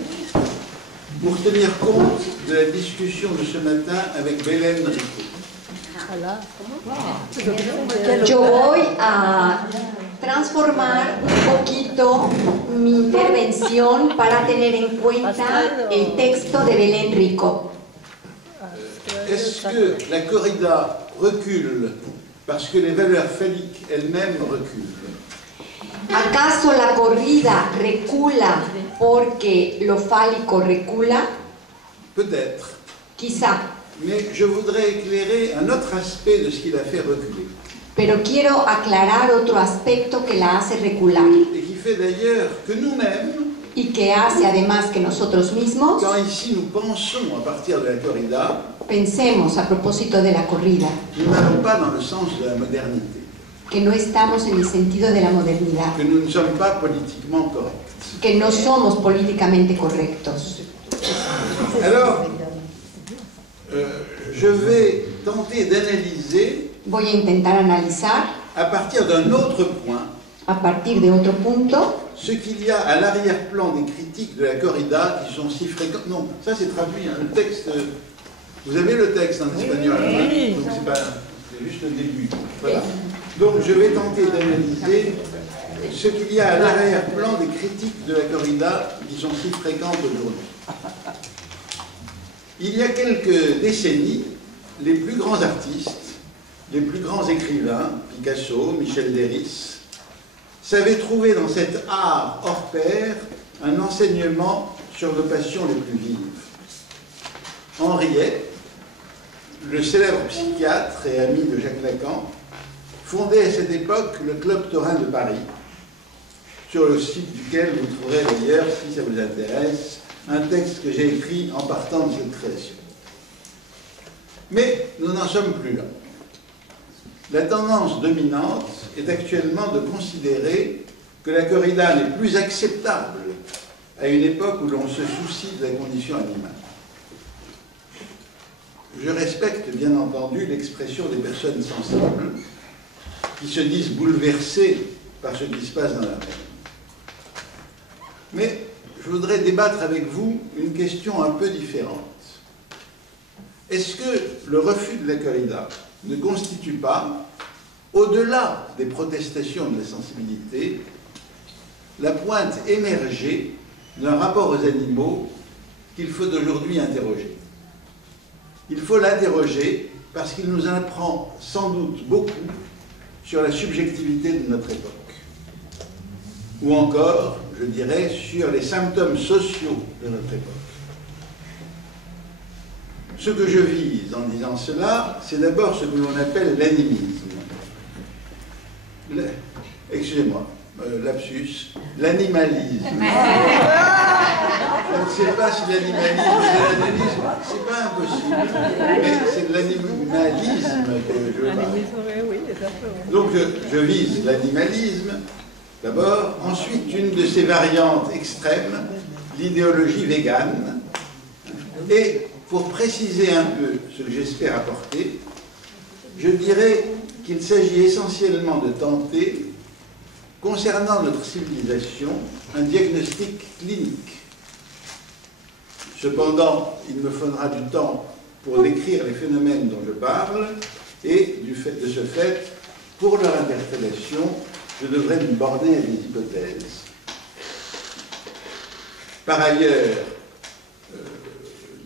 pour tenir compte de la discussion de ce matin avec Belén Rico. Yo voy a transformar un poquito mi intervención para tener en cuenta el texto de Belén Rico. Est-ce que la corrida recule parce que les valeurs phalliques elles-mêmes reculent? ¿Acaso la corrida recula porque lo fálico recula? Peut-être. Quizá. Mais je voudrais éclairer un autre aspect de ce qui l'a fait reculer. Pero quiero aclarar otro aspecto que la hace recular. Et qui fait d'ailleurs que nous-mêmes, Y que hace además que nosotros mismos, quand ici nous pensons à partir de la corrida, pensemos a propósito de la corrida, nous n'allons pas dans le sens de la modernité, que no estamos en el sentido de la modernidad, que nous ne sommes pas politiquement corrects. que no somos políticamente correctos. Alors, je vais tenter d'analyser Voy a intentar analizar à partir d'un autre point a partir de otro punto ce qu'il y a à l'arrière-plan des critiques de la corrida qui sont si fréquentes. Non, ça c'est traduit, hein, le texte. Vous avez le texte en espagnol, hein, donc c'est juste le début. Voilà. Donc je vais tenter d'analyser ce qu'il y a à l'arrière-plan des critiques de la corrida qui sont si fréquentes aujourd'hui. Il y a quelques décennies, les plus grands artistes, les plus grands écrivains, Picasso, Michel Leiris, savaient trouver dans cet art hors pair un enseignement sur nos passions les plus vives. Henriet, le célèbre psychiatre et ami de Jacques Lacan, fondait à cette époque le Club Taurin de Paris, sur le site duquel vous trouverez d'ailleurs, si ça vous intéresse, un texte que j'ai écrit en partant de cette création. Mais nous n'en sommes plus là. La tendance dominante est actuellement de considérer que la corrida n'est plus acceptable à une époque où l'on se soucie de la condition animale. Je respecte bien entendu l'expression des personnes sensibles qui se disent bouleversées par ce qui se passe dans la mer. Mais je voudrais débattre avec vous une question un peu différente. Est-ce que le refus de la corrida ne constitue pas, au-delà des protestations de la sensibilité, la pointe émergée d'un rapport aux animaux qu'il faut aujourd'hui interroger? Il faut l'interroger parce qu'il nous apprend sans doute beaucoup sur la subjectivité de notre époque. Ou encore, je dirais, sur les symptômes sociaux de notre époque. Ce que je vise en disant cela, c'est d'abord ce que l'on appelle l'animisme. Excusez-moi, lapsus, l'animalisme. Je ne sais pas si l'animalisme et l'animisme, c'est pas impossible, mais c'est de l'animalisme que je parle. Donc je vise l'animalisme, d'abord, ensuite une de ses variantes extrêmes, l'idéologie végane, et pour préciser un peu ce que j'espère apporter, je dirais qu'il s'agit essentiellement de tenter, concernant notre civilisation, un diagnostic clinique. Cependant, il me faudra du temps pour décrire les phénomènes dont je parle, et de ce fait, pour leur interpellation, je devrais me borner à des hypothèses. Par ailleurs,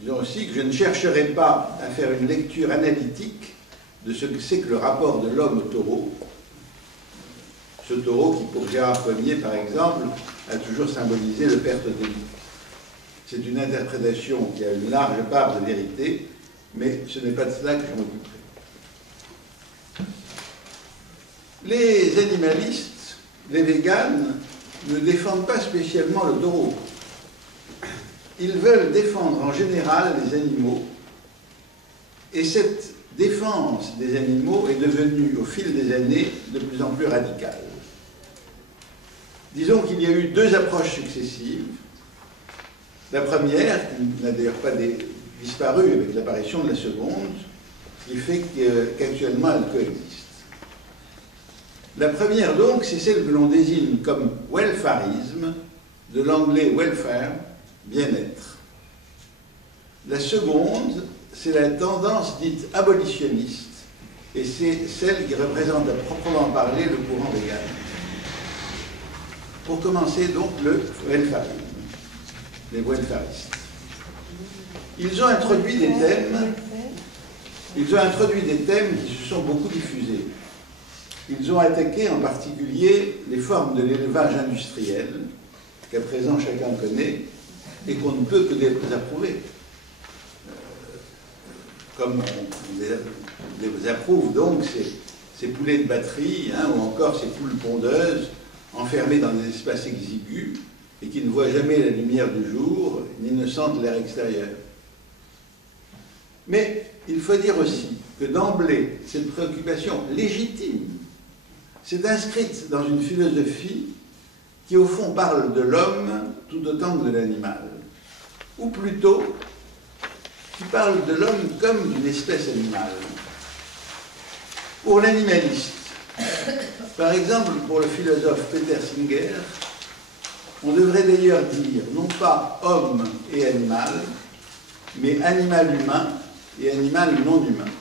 disons aussi que je ne chercherai pas à faire une lecture analytique de ce que c'est que le rapport de l'homme au taureau. Ce taureau qui, pour Gérard Pommier, par exemple, a toujours symbolisé le père totémique. C'est une interprétation qui a une large part de vérité, mais ce n'est pas de cela que je m'occuperai. Les animalistes, les véganes, ne défendent pas spécialement le taureau. Ils veulent défendre en général les animaux, et cette défense des animaux est devenue, au fil des années, de plus en plus radicale. Disons qu'il y a eu deux approches successives. La première, qui n'a d'ailleurs pas disparu avec l'apparition de la seconde, qui fait qu'actuellement elle coexiste. La première, donc, c'est celle que l'on désigne comme welfarisme, de l'anglais welfare, bien-être. La seconde, c'est la tendance dite abolitionniste, et c'est celle qui représente à proprement parler le courant végan. Pour commencer, donc, le welfarisme, les welfaristes. Ils ont introduit des thèmes qui se sont beaucoup diffusés. Ils ont attaqué en particulier les formes de l'élevage industriel, qu'à présent chacun connaît, et qu'on ne peut que désapprouver. Comme on désapprouve donc ces poulets de batterie, hein, ou encore ces poules pondeuses, enfermées dans des espaces exigus, et qui ne voient jamais la lumière du jour, ni ne sentent l'air extérieur. Mais il faut dire aussi que d'emblée, cette préoccupation légitime s'est inscrite dans une philosophie qui, au fond, parle de l'homme tout autant que de l'animal. Ou plutôt, qui parle de l'homme comme d'une espèce animale. Pour l'animaliste, par exemple, pour le philosophe Peter Singer, on devrait d'ailleurs dire non pas homme et animal, mais animal humain et animal non humain.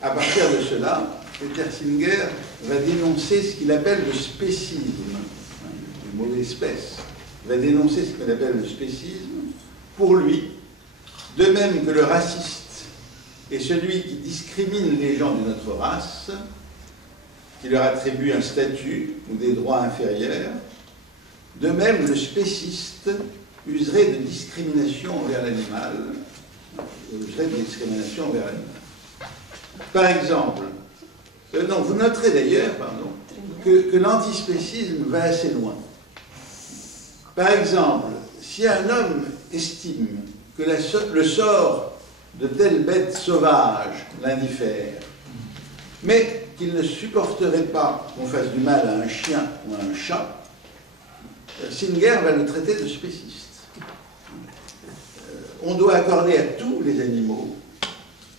À partir de cela, Peter Singer va dénoncer ce qu'il appelle le spécisme, le mot espèce, va dénoncer ce qu'il appelle le spécisme. Pour lui, de même que le raciste est celui qui discrimine les gens de notre race, qui leur attribue un statut ou des droits inférieurs, de même le spéciste userait de discrimination envers l'animal Je traite de discrimination envers l'animal. Par exemple, non, vous noterez d'ailleurs, que l'antispécisme va assez loin. Par exemple, si un homme estime que le sort de telle bête sauvage l'indiffère, mais qu'il ne supporterait pas qu'on fasse du mal à un chien ou à un chat, Singer va le traiter de spéciste. On doit accorder à tous les animaux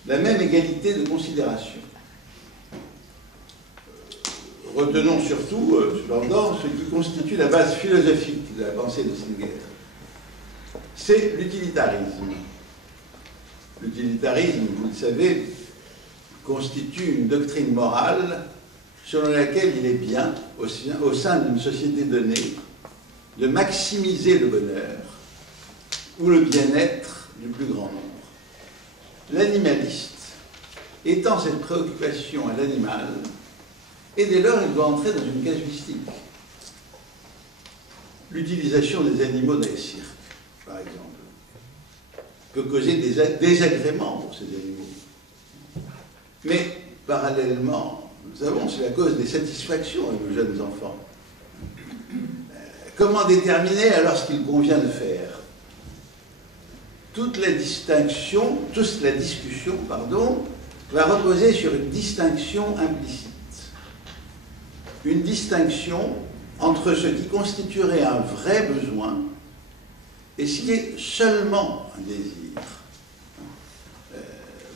la même égalité de considération. Retenons surtout, cependant, ce qui constitue la base philosophique de la pensée de Singer. C'est l'utilitarisme. L'utilitarisme, vous le savez, constitue une doctrine morale selon laquelle il est bien, au sein d'une société donnée, de maximiser le bonheur ou le bien-être du plus grand nombre. L'animaliste étend cette préoccupation à l'animal, et dès lors il doit entrer dans une casuistique. L'utilisation des animaux dans les cirques, par exemple, peut causer des désagréments pour ces animaux. Mais, parallèlement, nous savons, c'est la cause des satisfactions à nos jeunes enfants. Comment déterminer alors ce qu'il convient de faire? Toute la discussion, va reposer sur une distinction implicite. Une distinction entre ce qui constituerait un vrai besoin et ce qui est seulement un désir.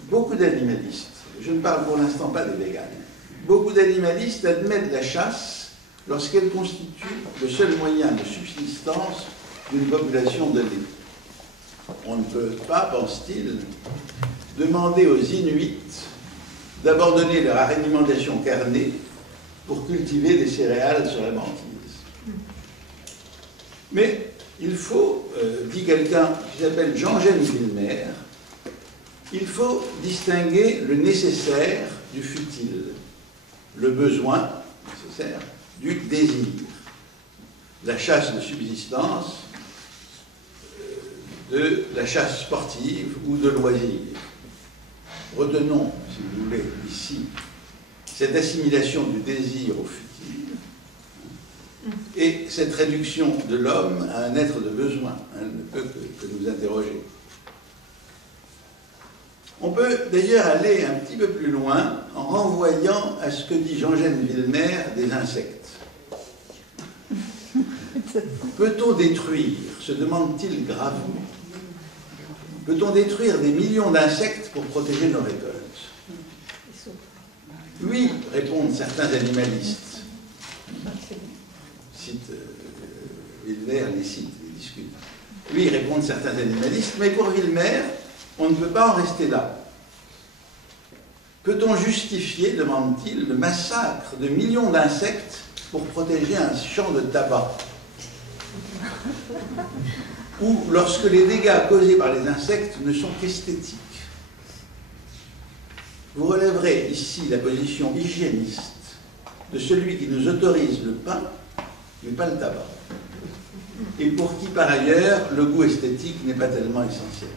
Beaucoup d'animalistes, je ne parle pour l'instant pas des véganes, beaucoup d'animalistes admettent la chasse lorsqu'elle constitue le seul moyen de subsistance d'une population donnée. On ne peut pas, pense-t-il, demander aux Inuits d'abandonner leur alimentation carnée pour cultiver des céréales sur la banquise. Mais il faut, dit quelqu'un qui s'appelle Jean-Gène Villemer, il faut distinguer le nécessaire du futile, le besoin nécessaire du désir. La chasse de subsistance, de la chasse sportive ou de loisir. Retenons, si vous voulez, ici, cette assimilation du désir au futile et cette réduction de l'homme à un être de besoin. Elle ne peut que nous interroger. On peut d'ailleurs aller un petit peu plus loin en renvoyant à ce que dit Jean-Gène Villemer des insectes. Peut-on détruire, se demande-t-il gravement, peut-on détruire des millions d'insectes pour protéger nos récoltes? Oui, répondent certains animalistes. Villemer les cite, les discute. Oui, répondent certains animalistes, mais pour Villemer, on ne peut pas en rester là. Peut-on justifier, demande-t-il, le massacre de millions d'insectes pour protéger un champ de tabac? Ou lorsque les dégâts causés par les insectes ne sont qu'esthétiques? Vous relèverez ici la position hygiéniste de celui qui nous autorise le pain, mais pas le tabac, et pour qui, par ailleurs, le goût esthétique n'est pas tellement essentiel.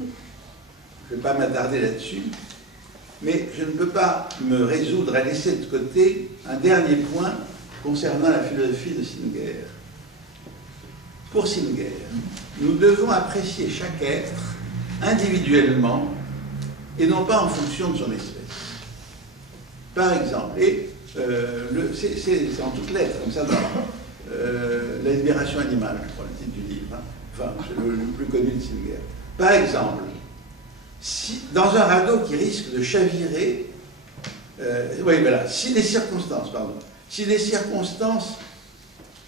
Je ne vais pas m'attarder là-dessus, mais je ne peux pas me résoudre à laisser de côté un dernier point concernant la philosophie de Singer. Pour Singer, nous devons apprécier chaque être individuellement et non pas en fonction de son espèce. Par exemple, et c'est en toutes lettres, comme ça, dans La libération animale, je crois, le titre du livre, hein. Enfin, c'est le plus connu de Singer. Par exemple, si, dans un radeau qui risque de chavirer, si les circonstances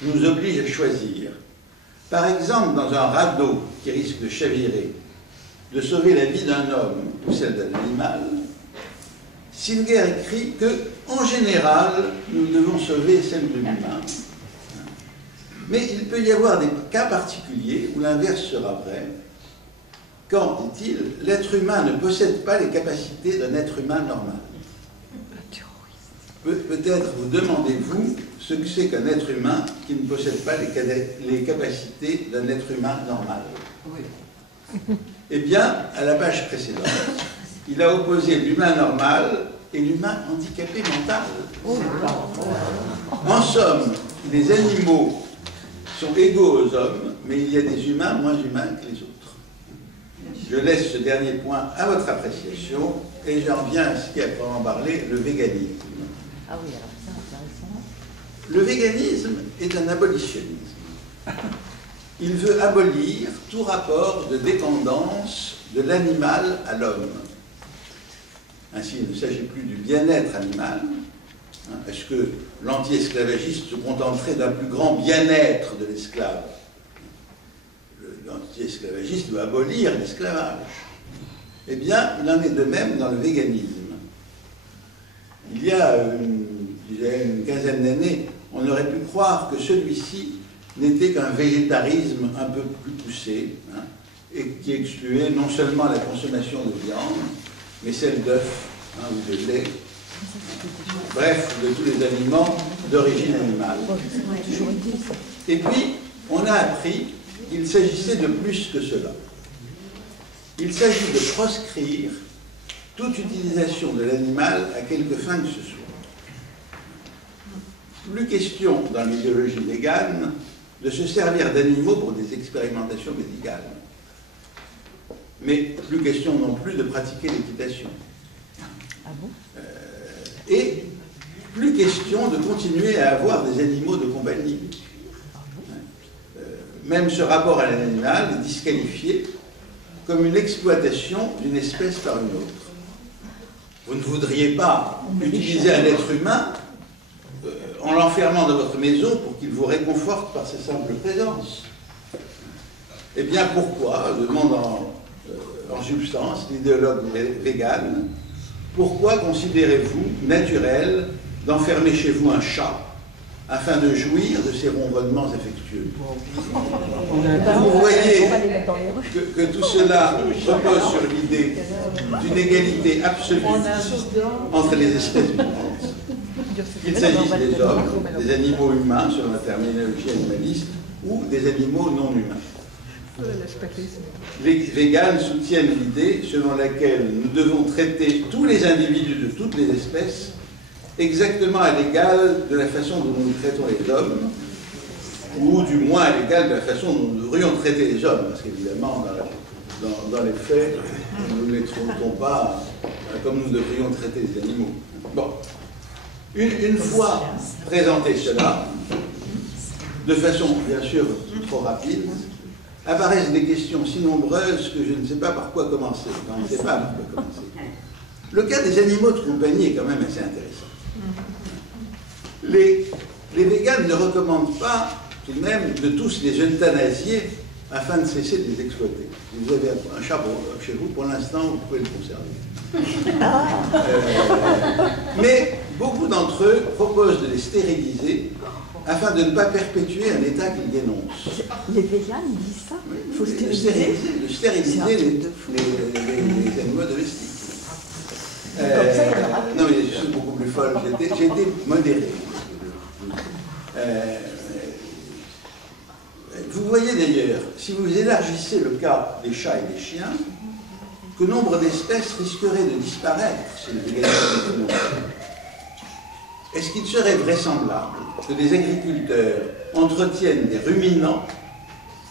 nous obligent à choisir, par exemple, dans un radeau qui risque de chavirer, de sauver la vie d'un homme ou celle d'un animal, Singer écrit que, en général, nous devons sauver celle de l'humain. Mais il peut y avoir des cas particuliers où l'inverse sera vrai, quand, dit-il, l'être humain ne possède pas les capacités d'un être humain normal. Peut-être vous demandez-vous ce que c'est qu'un être humain qui ne possède pas les capacités d'un être humain normal. Oui. Eh bien, à la page précédente, il a opposé l'humain normal et l'humain handicapé mental. En somme, les animaux sont égaux aux hommes, mais il y a des humains moins humains que les autres. Je laisse ce dernier point à votre appréciation et j'en viens à ce qui a vraiment parlé, le véganisme. Ah oui, alors ça, intéressant. Le véganisme est un abolitionnisme. Il veut abolir tout rapport de dépendance de l'animal à l'homme. Ainsi, il ne s'agit plus du bien-être animal. Est-ce que l'anti-esclavagiste se contenterait d'un plus grand bien-être de l'esclave? L'anti-esclavagiste veut abolir l'esclavage. Eh bien, il en est de même dans le véganisme. Il y a une quinzaine d'années, on aurait pu croire que celui-ci n'était qu'un végétarisme un peu plus poussé, et qui excluait non seulement la consommation de viande, mais celle d'œufs ou de lait, bref, de tous les aliments d'origine animale. Et puis, on a appris qu'il s'agissait de plus que cela. Il s'agit de proscrire toute utilisation de l'animal à quelque fin que ce soit. Plus question, dans l'idéologie végane, de se servir d'animaux pour des expérimentations médicales. Mais plus question non plus de pratiquer l'équitation. Ah bon? Et plus question de continuer à avoir des animaux de compagnie. Même ce rapport à l'animal est disqualifié comme une exploitation d'une espèce par une autre. Vous ne voudriez pas utiliser un être humain en l'enfermant dans votre maison pour qu'il vous réconforte par sa simple présence. Eh bien, pourquoi, demande en substance l'idéologue végane, pourquoi considérez-vous naturel d'enfermer chez vous un chat afin de jouir de ses ronronnements affectueux? Vous voyez que tout cela repose sur l'idée d'une égalité absolue entre les espèces vivantes. Qu'il s'agisse des hommes, des animaux humains, selon la terminologie animaliste, ou des animaux non humains. Les véganes soutiennent l'idée selon laquelle nous devons traiter tous les individus de toutes les espèces exactement à l'égal de la façon dont nous traitons les hommes, ou du moins à l'égal de la façon dont nous devrions traiter les hommes, parce qu'évidemment, dans les faits, nous ne les traitons pas comme nous devrions traiter les animaux. Bon. Une fois présenté cela, de façon bien sûr trop rapide, apparaissent des questions si nombreuses que je ne sais pas par quoi commencer. On ne sait pas par quoi commencer. Le cas des animaux de compagnie est quand même assez intéressant. Les véganes ne recommandent pas tout de même de tous les euthanasier afin de cesser de les exploiter. Si vous avez un chat chez vous, pour l'instant, vous pouvez le conserver. Mais beaucoup d'entre eux proposent de les stériliser afin de ne pas perpétuer un état qu'ils dénoncent. Les véganes disent ça? Il faut stériliser les animaux domestiques. Non, mais je suis beaucoup plus folle. J'ai été modéré. Vous voyez d'ailleurs, si vous élargissez le cas des chats et des chiens, que nombre d'espèces risqueraient de disparaître chez les véganes. Est-ce qu'il serait vraisemblable que des agriculteurs entretiennent des ruminants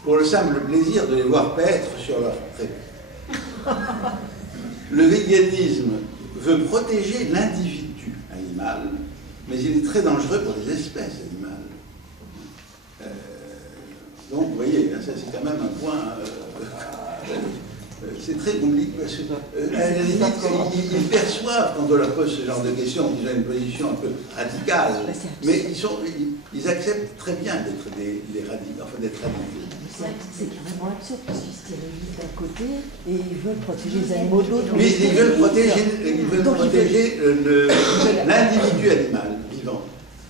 pour le simple plaisir de les voir paître sur leur pré? Le véganisme veut protéger l'individu animal, mais il est très dangereux pour les espèces animales. Donc, vous voyez, ça c'est quand même un point... c'est très compliqué parce que, à la limite, ils perçoivent quand on leur pose ce genre de questions, qu'ils ont une position un peu radicale, mais ils acceptent très bien d'être radicaux. C'est carrément absurde parce qu'ils stérilisent d'un côté et ils veulent protéger les animaux de l'autre. Oui, ils veulent protéger l'individu animal vivant.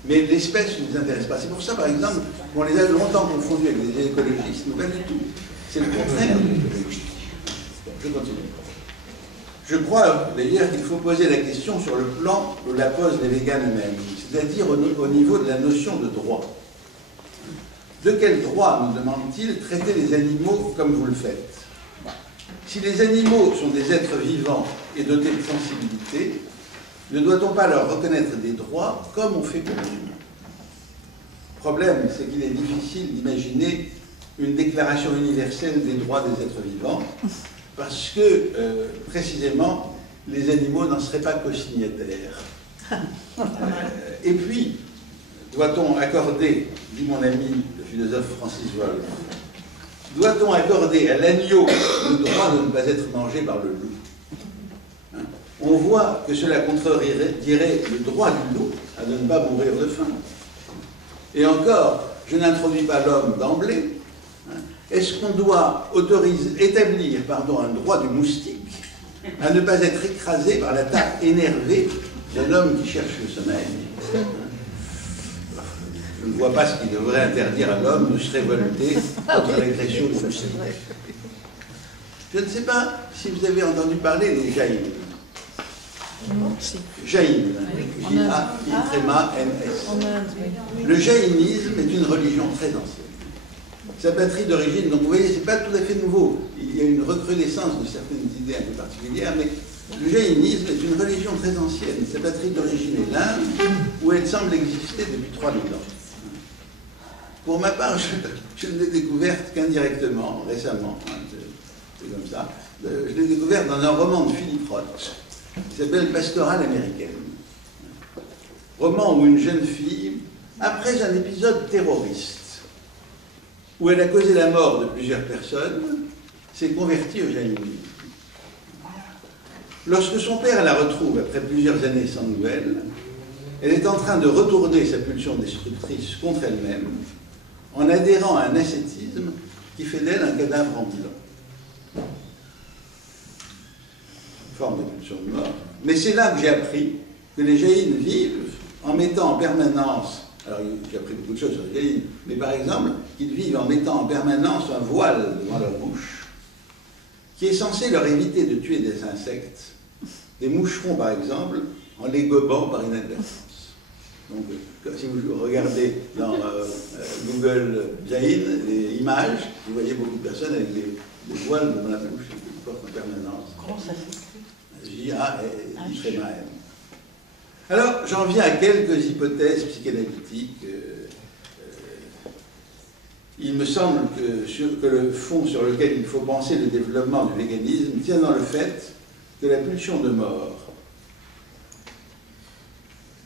Mais l'espèce ne nous intéresse pas. C'est pour ça, par exemple, qu'on les a longtemps confondus avec les écologistes, mais pas du tout. C'est le contraire de l'écologie. Je continue. Je crois d'ailleurs qu'il faut poser la question sur le plan où la posent les véganes eux-mêmes, c'est-à-dire au niveau de la notion de droit. De quel droit nous demande-t-il traiter les animaux comme vous le faites? Si les animaux sont des êtres vivants et dotés de sensibilité, ne doit-on pas leur reconnaître des droits comme on fait pour les humains? Le problème, c'est qu'il est difficile d'imaginer une déclaration universelle des droits des êtres vivants, parce que, précisément, les animaux n'en seraient pas co-signataires. Et puis, doit-on accorder, dit mon ami le philosophe Francis Wolff, doit-on accorder à l'agneau le droit de ne pas être mangé par le loup? On voit que cela contredirait le droit du loup à ne pas mourir de faim. Et encore, je n'introduis pas l'homme d'emblée. Est-ce qu'on doit établir un droit du moustique à ne pas être écrasé par l'attaque énervée d'un homme qui cherche le sommeil? Je ne vois pas ce qui devrait interdire à l'homme de se révolter contre l'agression du moustique. Je ne sais pas si vous avez entendu parler des jaïns. Jaïn, J-A-I-N-S. Le jaïnisme est une religion très ancienne. Sa patrie d'origine, donc vous voyez, c'est pas tout à fait nouveau. Il y a une recrudescence de certaines idées un peu particulières, mais le jaïnisme est une religion très ancienne. Sa patrie d'origine est l'Inde, où elle semble exister depuis 3000 ans. Pour ma part, je ne l'ai découverte qu'indirectement, récemment. C'est comme ça. Je l'ai découverte dans un roman de Philippe Roth, qui s'appelle Pastorale américaine. Roman où une jeune fille, après un épisode terroriste, où elle a causé la mort de plusieurs personnes, s'est convertie au jaïnisme. Lorsque son père la retrouve après plusieurs années sans nouvelles, elle est en train de retourner sa pulsion destructrice contre elle-même en adhérant à un ascétisme qui fait d'elle un cadavre ambulant. Forme de pulsion de mort. Mais c'est là que j'ai appris que les jaïns vivent en mettant en permanence, alors j'ai appris beaucoup de choses sur les jaïns, mais par exemple, qu'ils vivent en mettant en permanence un voile devant leur bouche, qui est censé leur éviter de tuer des insectes, des moucherons par exemple, en les gobant par inadvertance. Donc, si vous regardez dans Google jaïn, les images, vous voyez beaucoup de personnes avec des voiles devant la bouche, qui portent en permanence. Comment ça s'écrit? J-A-I-M. Alors, j'en viens à quelques hypothèses psychanalytiques. Il me semble que le fond sur lequel il faut penser le développement du véganisme tient dans le fait que la pulsion de mort,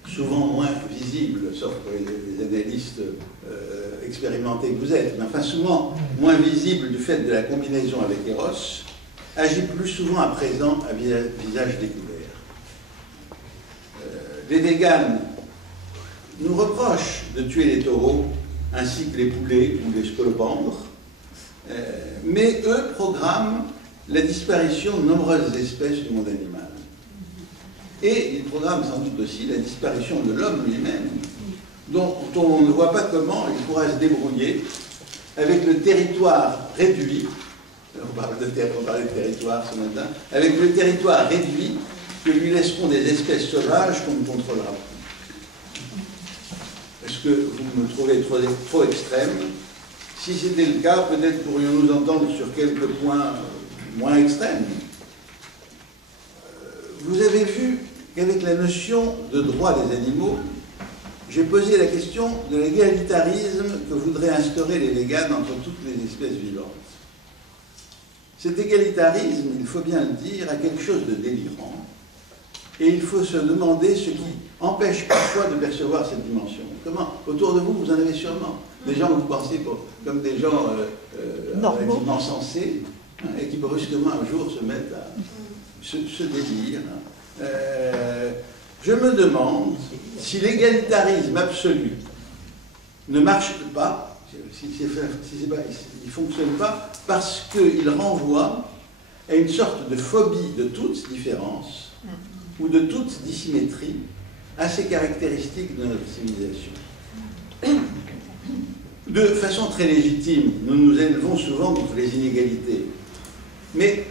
souvent moins visible, sauf pour les analystes expérimentés que vous êtes, mais enfin souvent moins visible du fait de la combinaison avec Eros, agit plus souvent à présent à visage découvert. Les véganes nous reprochent de tuer les taureaux ainsi que les poulets ou les scolopendres, mais eux programment la disparition de nombreuses espèces du monde animal. Et ils programment sans doute aussi la disparition de l'homme lui-même, dont on ne voit pas comment il pourra se débrouiller avec le territoire réduit. On parlait de territoire ce matin, avec le territoire réduit que lui laisseront des espèces sauvages qu'on ne contrôlera plus. Est-ce que vous me trouvez trop extrême? Si c'était le cas, peut-être pourrions-nous entendre sur quelques points moins extrêmes. Vous avez vu qu'avec la notion de droit des animaux, j'ai posé la question de l'égalitarisme que voudraient instaurer les véganes entre toutes les espèces vivantes. Cet égalitarisme, il faut bien le dire, a quelque chose de délirant. Et il faut se demander ce qui empêche parfois de percevoir cette dimension. Comment? Autour de vous, vous en avez sûrement. Des gens que vous pensez comme des gens relativement sensés, hein, et qui brusquement un jour se mettent à ce délire. Je me demande si l'égalitarisme absolu ne marche pas, il ne fonctionne pas, parce qu'il renvoie à une sorte de phobie de toute différence ou de toute dissymétrie assez caractéristique de notre civilisation. De façon très légitime, nous nous élevons souvent contre les inégalités. Mais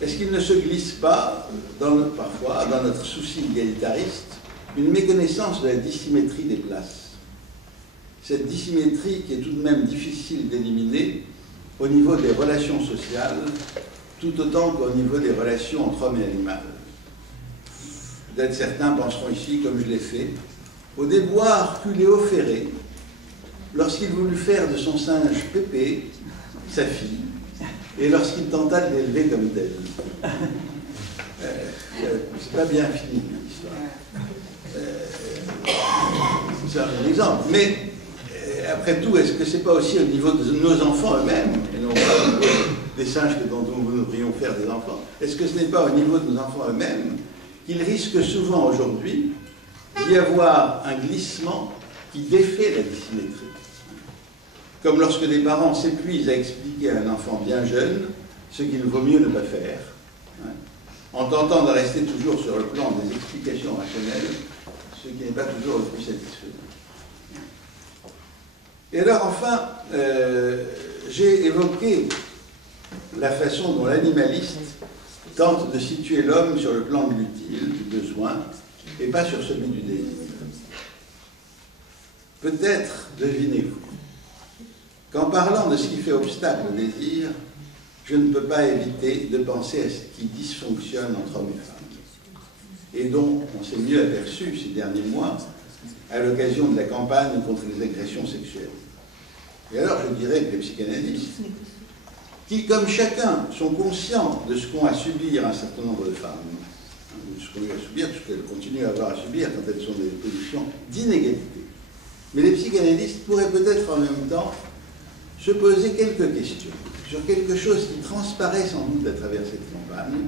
est-ce qu'il ne se glisse pas, parfois, dans notre souci égalitariste, une méconnaissance de la dissymétrie des places? Cette dissymétrie qui est tout de même difficile d'éliminer au niveau des relations sociales, tout autant qu'au niveau des relations entre hommes et animal. Peut-être certains penseront ici, comme je l'ai fait, au déboire qu'eut Léo Ferré lorsqu'il voulut faire de son singe Pépé sa fille, et lorsqu'il tenta de l'élever comme tel. C'est pas bien fini, l'histoire. C'est un exemple. Mais, après tout, est-ce que c'est pas aussi au niveau de nos enfants eux-mêmes, et non pas au niveau des singes dont nous devrions faire des enfants, est-ce que ce n'est pas au niveau de nos enfants eux-mêmes qu'il risque souvent aujourd'hui d'y avoir un glissement qui défait la dissymétrie? Comme lorsque des parents s'épuisent à expliquer à un enfant bien jeune ce qu'il vaut mieux ne pas faire, en tentant de rester toujours sur le plan des explications rationnelles, ce qui n'est pas toujours le plus satisfaisant. Et alors enfin, j'ai évoqué la façon dont l'animaliste tente de situer l'homme sur le plan de l'utile, du besoin, et pas sur celui du désir. Peut-être devinez-vous qu'en parlant de ce qui fait obstacle au désir, je ne peux pas éviter de penser à ce qui dysfonctionne entre hommes et femmes, et dont on s'est mieux aperçu ces derniers mois à l'occasion de la campagne contre les agressions sexuelles. Et alors je dirais que les psychanalystes, qui, comme chacun, sont conscients de ce qu'ont à subir un certain nombre de femmes, de ce qu'ont eu à subir, de ce qu'elles continuent à avoir à subir quand elles sont dans des positions d'inégalité. Mais les psychanalystes pourraient peut-être en même temps se poser quelques questions sur quelque chose qui transparaît sans doute à travers cette campagne,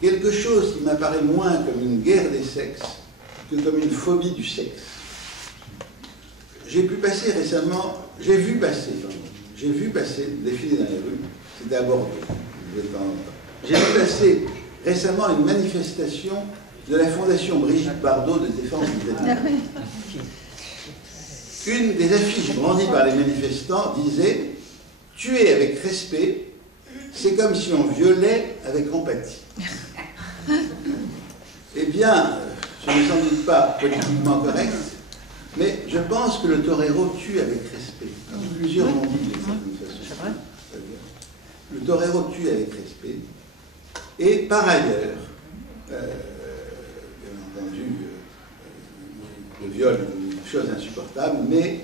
quelque chose qui m'apparaît moins comme une guerre des sexes que comme une phobie du sexe. J'ai vu passer, défiler dans les rues, c'était à Bordeaux, j'ai vu passer récemment une manifestation de la Fondation Brigitte Bardot de défense des animaux. Une des affiches brandies par les manifestants disait « Tuer avec respect, c'est comme si on violait avec empathie ». Eh bien, ce n'est sans doute pas politiquement correct, mais je pense que le torero tue avec respect. Plusieurs l'ont dit d'une certaine façon. Le torero tue avec respect. Et par ailleurs, bien entendu, le viol est une chose insupportable, mais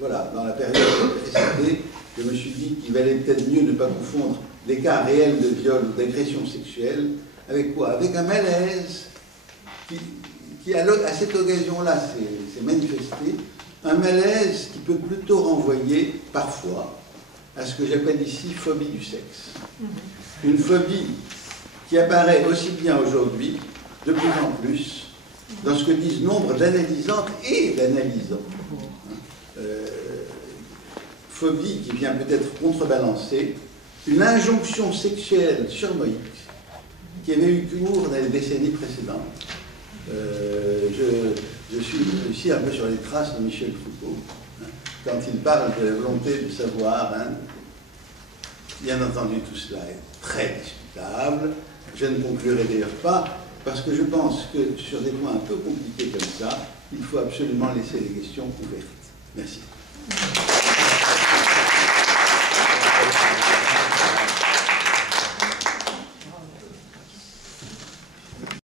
voilà, dans la période précédée, je me suis dit qu'il valait peut-être mieux ne pas confondre des cas réels de viol ou d'agression sexuelle avec quoi? Avec un malaise qui à cette occasion-là s'est manifesté, un malaise qui peut plutôt renvoyer parfois à ce que j'appelle ici phobie du sexe. Une phobie qui apparaît aussi bien aujourd'hui, de plus en plus, dans ce que disent nombre d'analysantes et d'analysants. Phobie qui vient peut-être contrebalancer une injonction sexuelle surmoïque qui avait eu cours dans les décennies précédentes. Je suis aussi un peu sur les traces de Michel Foucault, quand il parle de la volonté de savoir. Bien entendu, tout cela est très discutable. Je ne conclurai d'ailleurs pas, parce que je pense que sur des points un peu compliqués comme ça, il faut absolument laisser les questions ouvertes. Merci.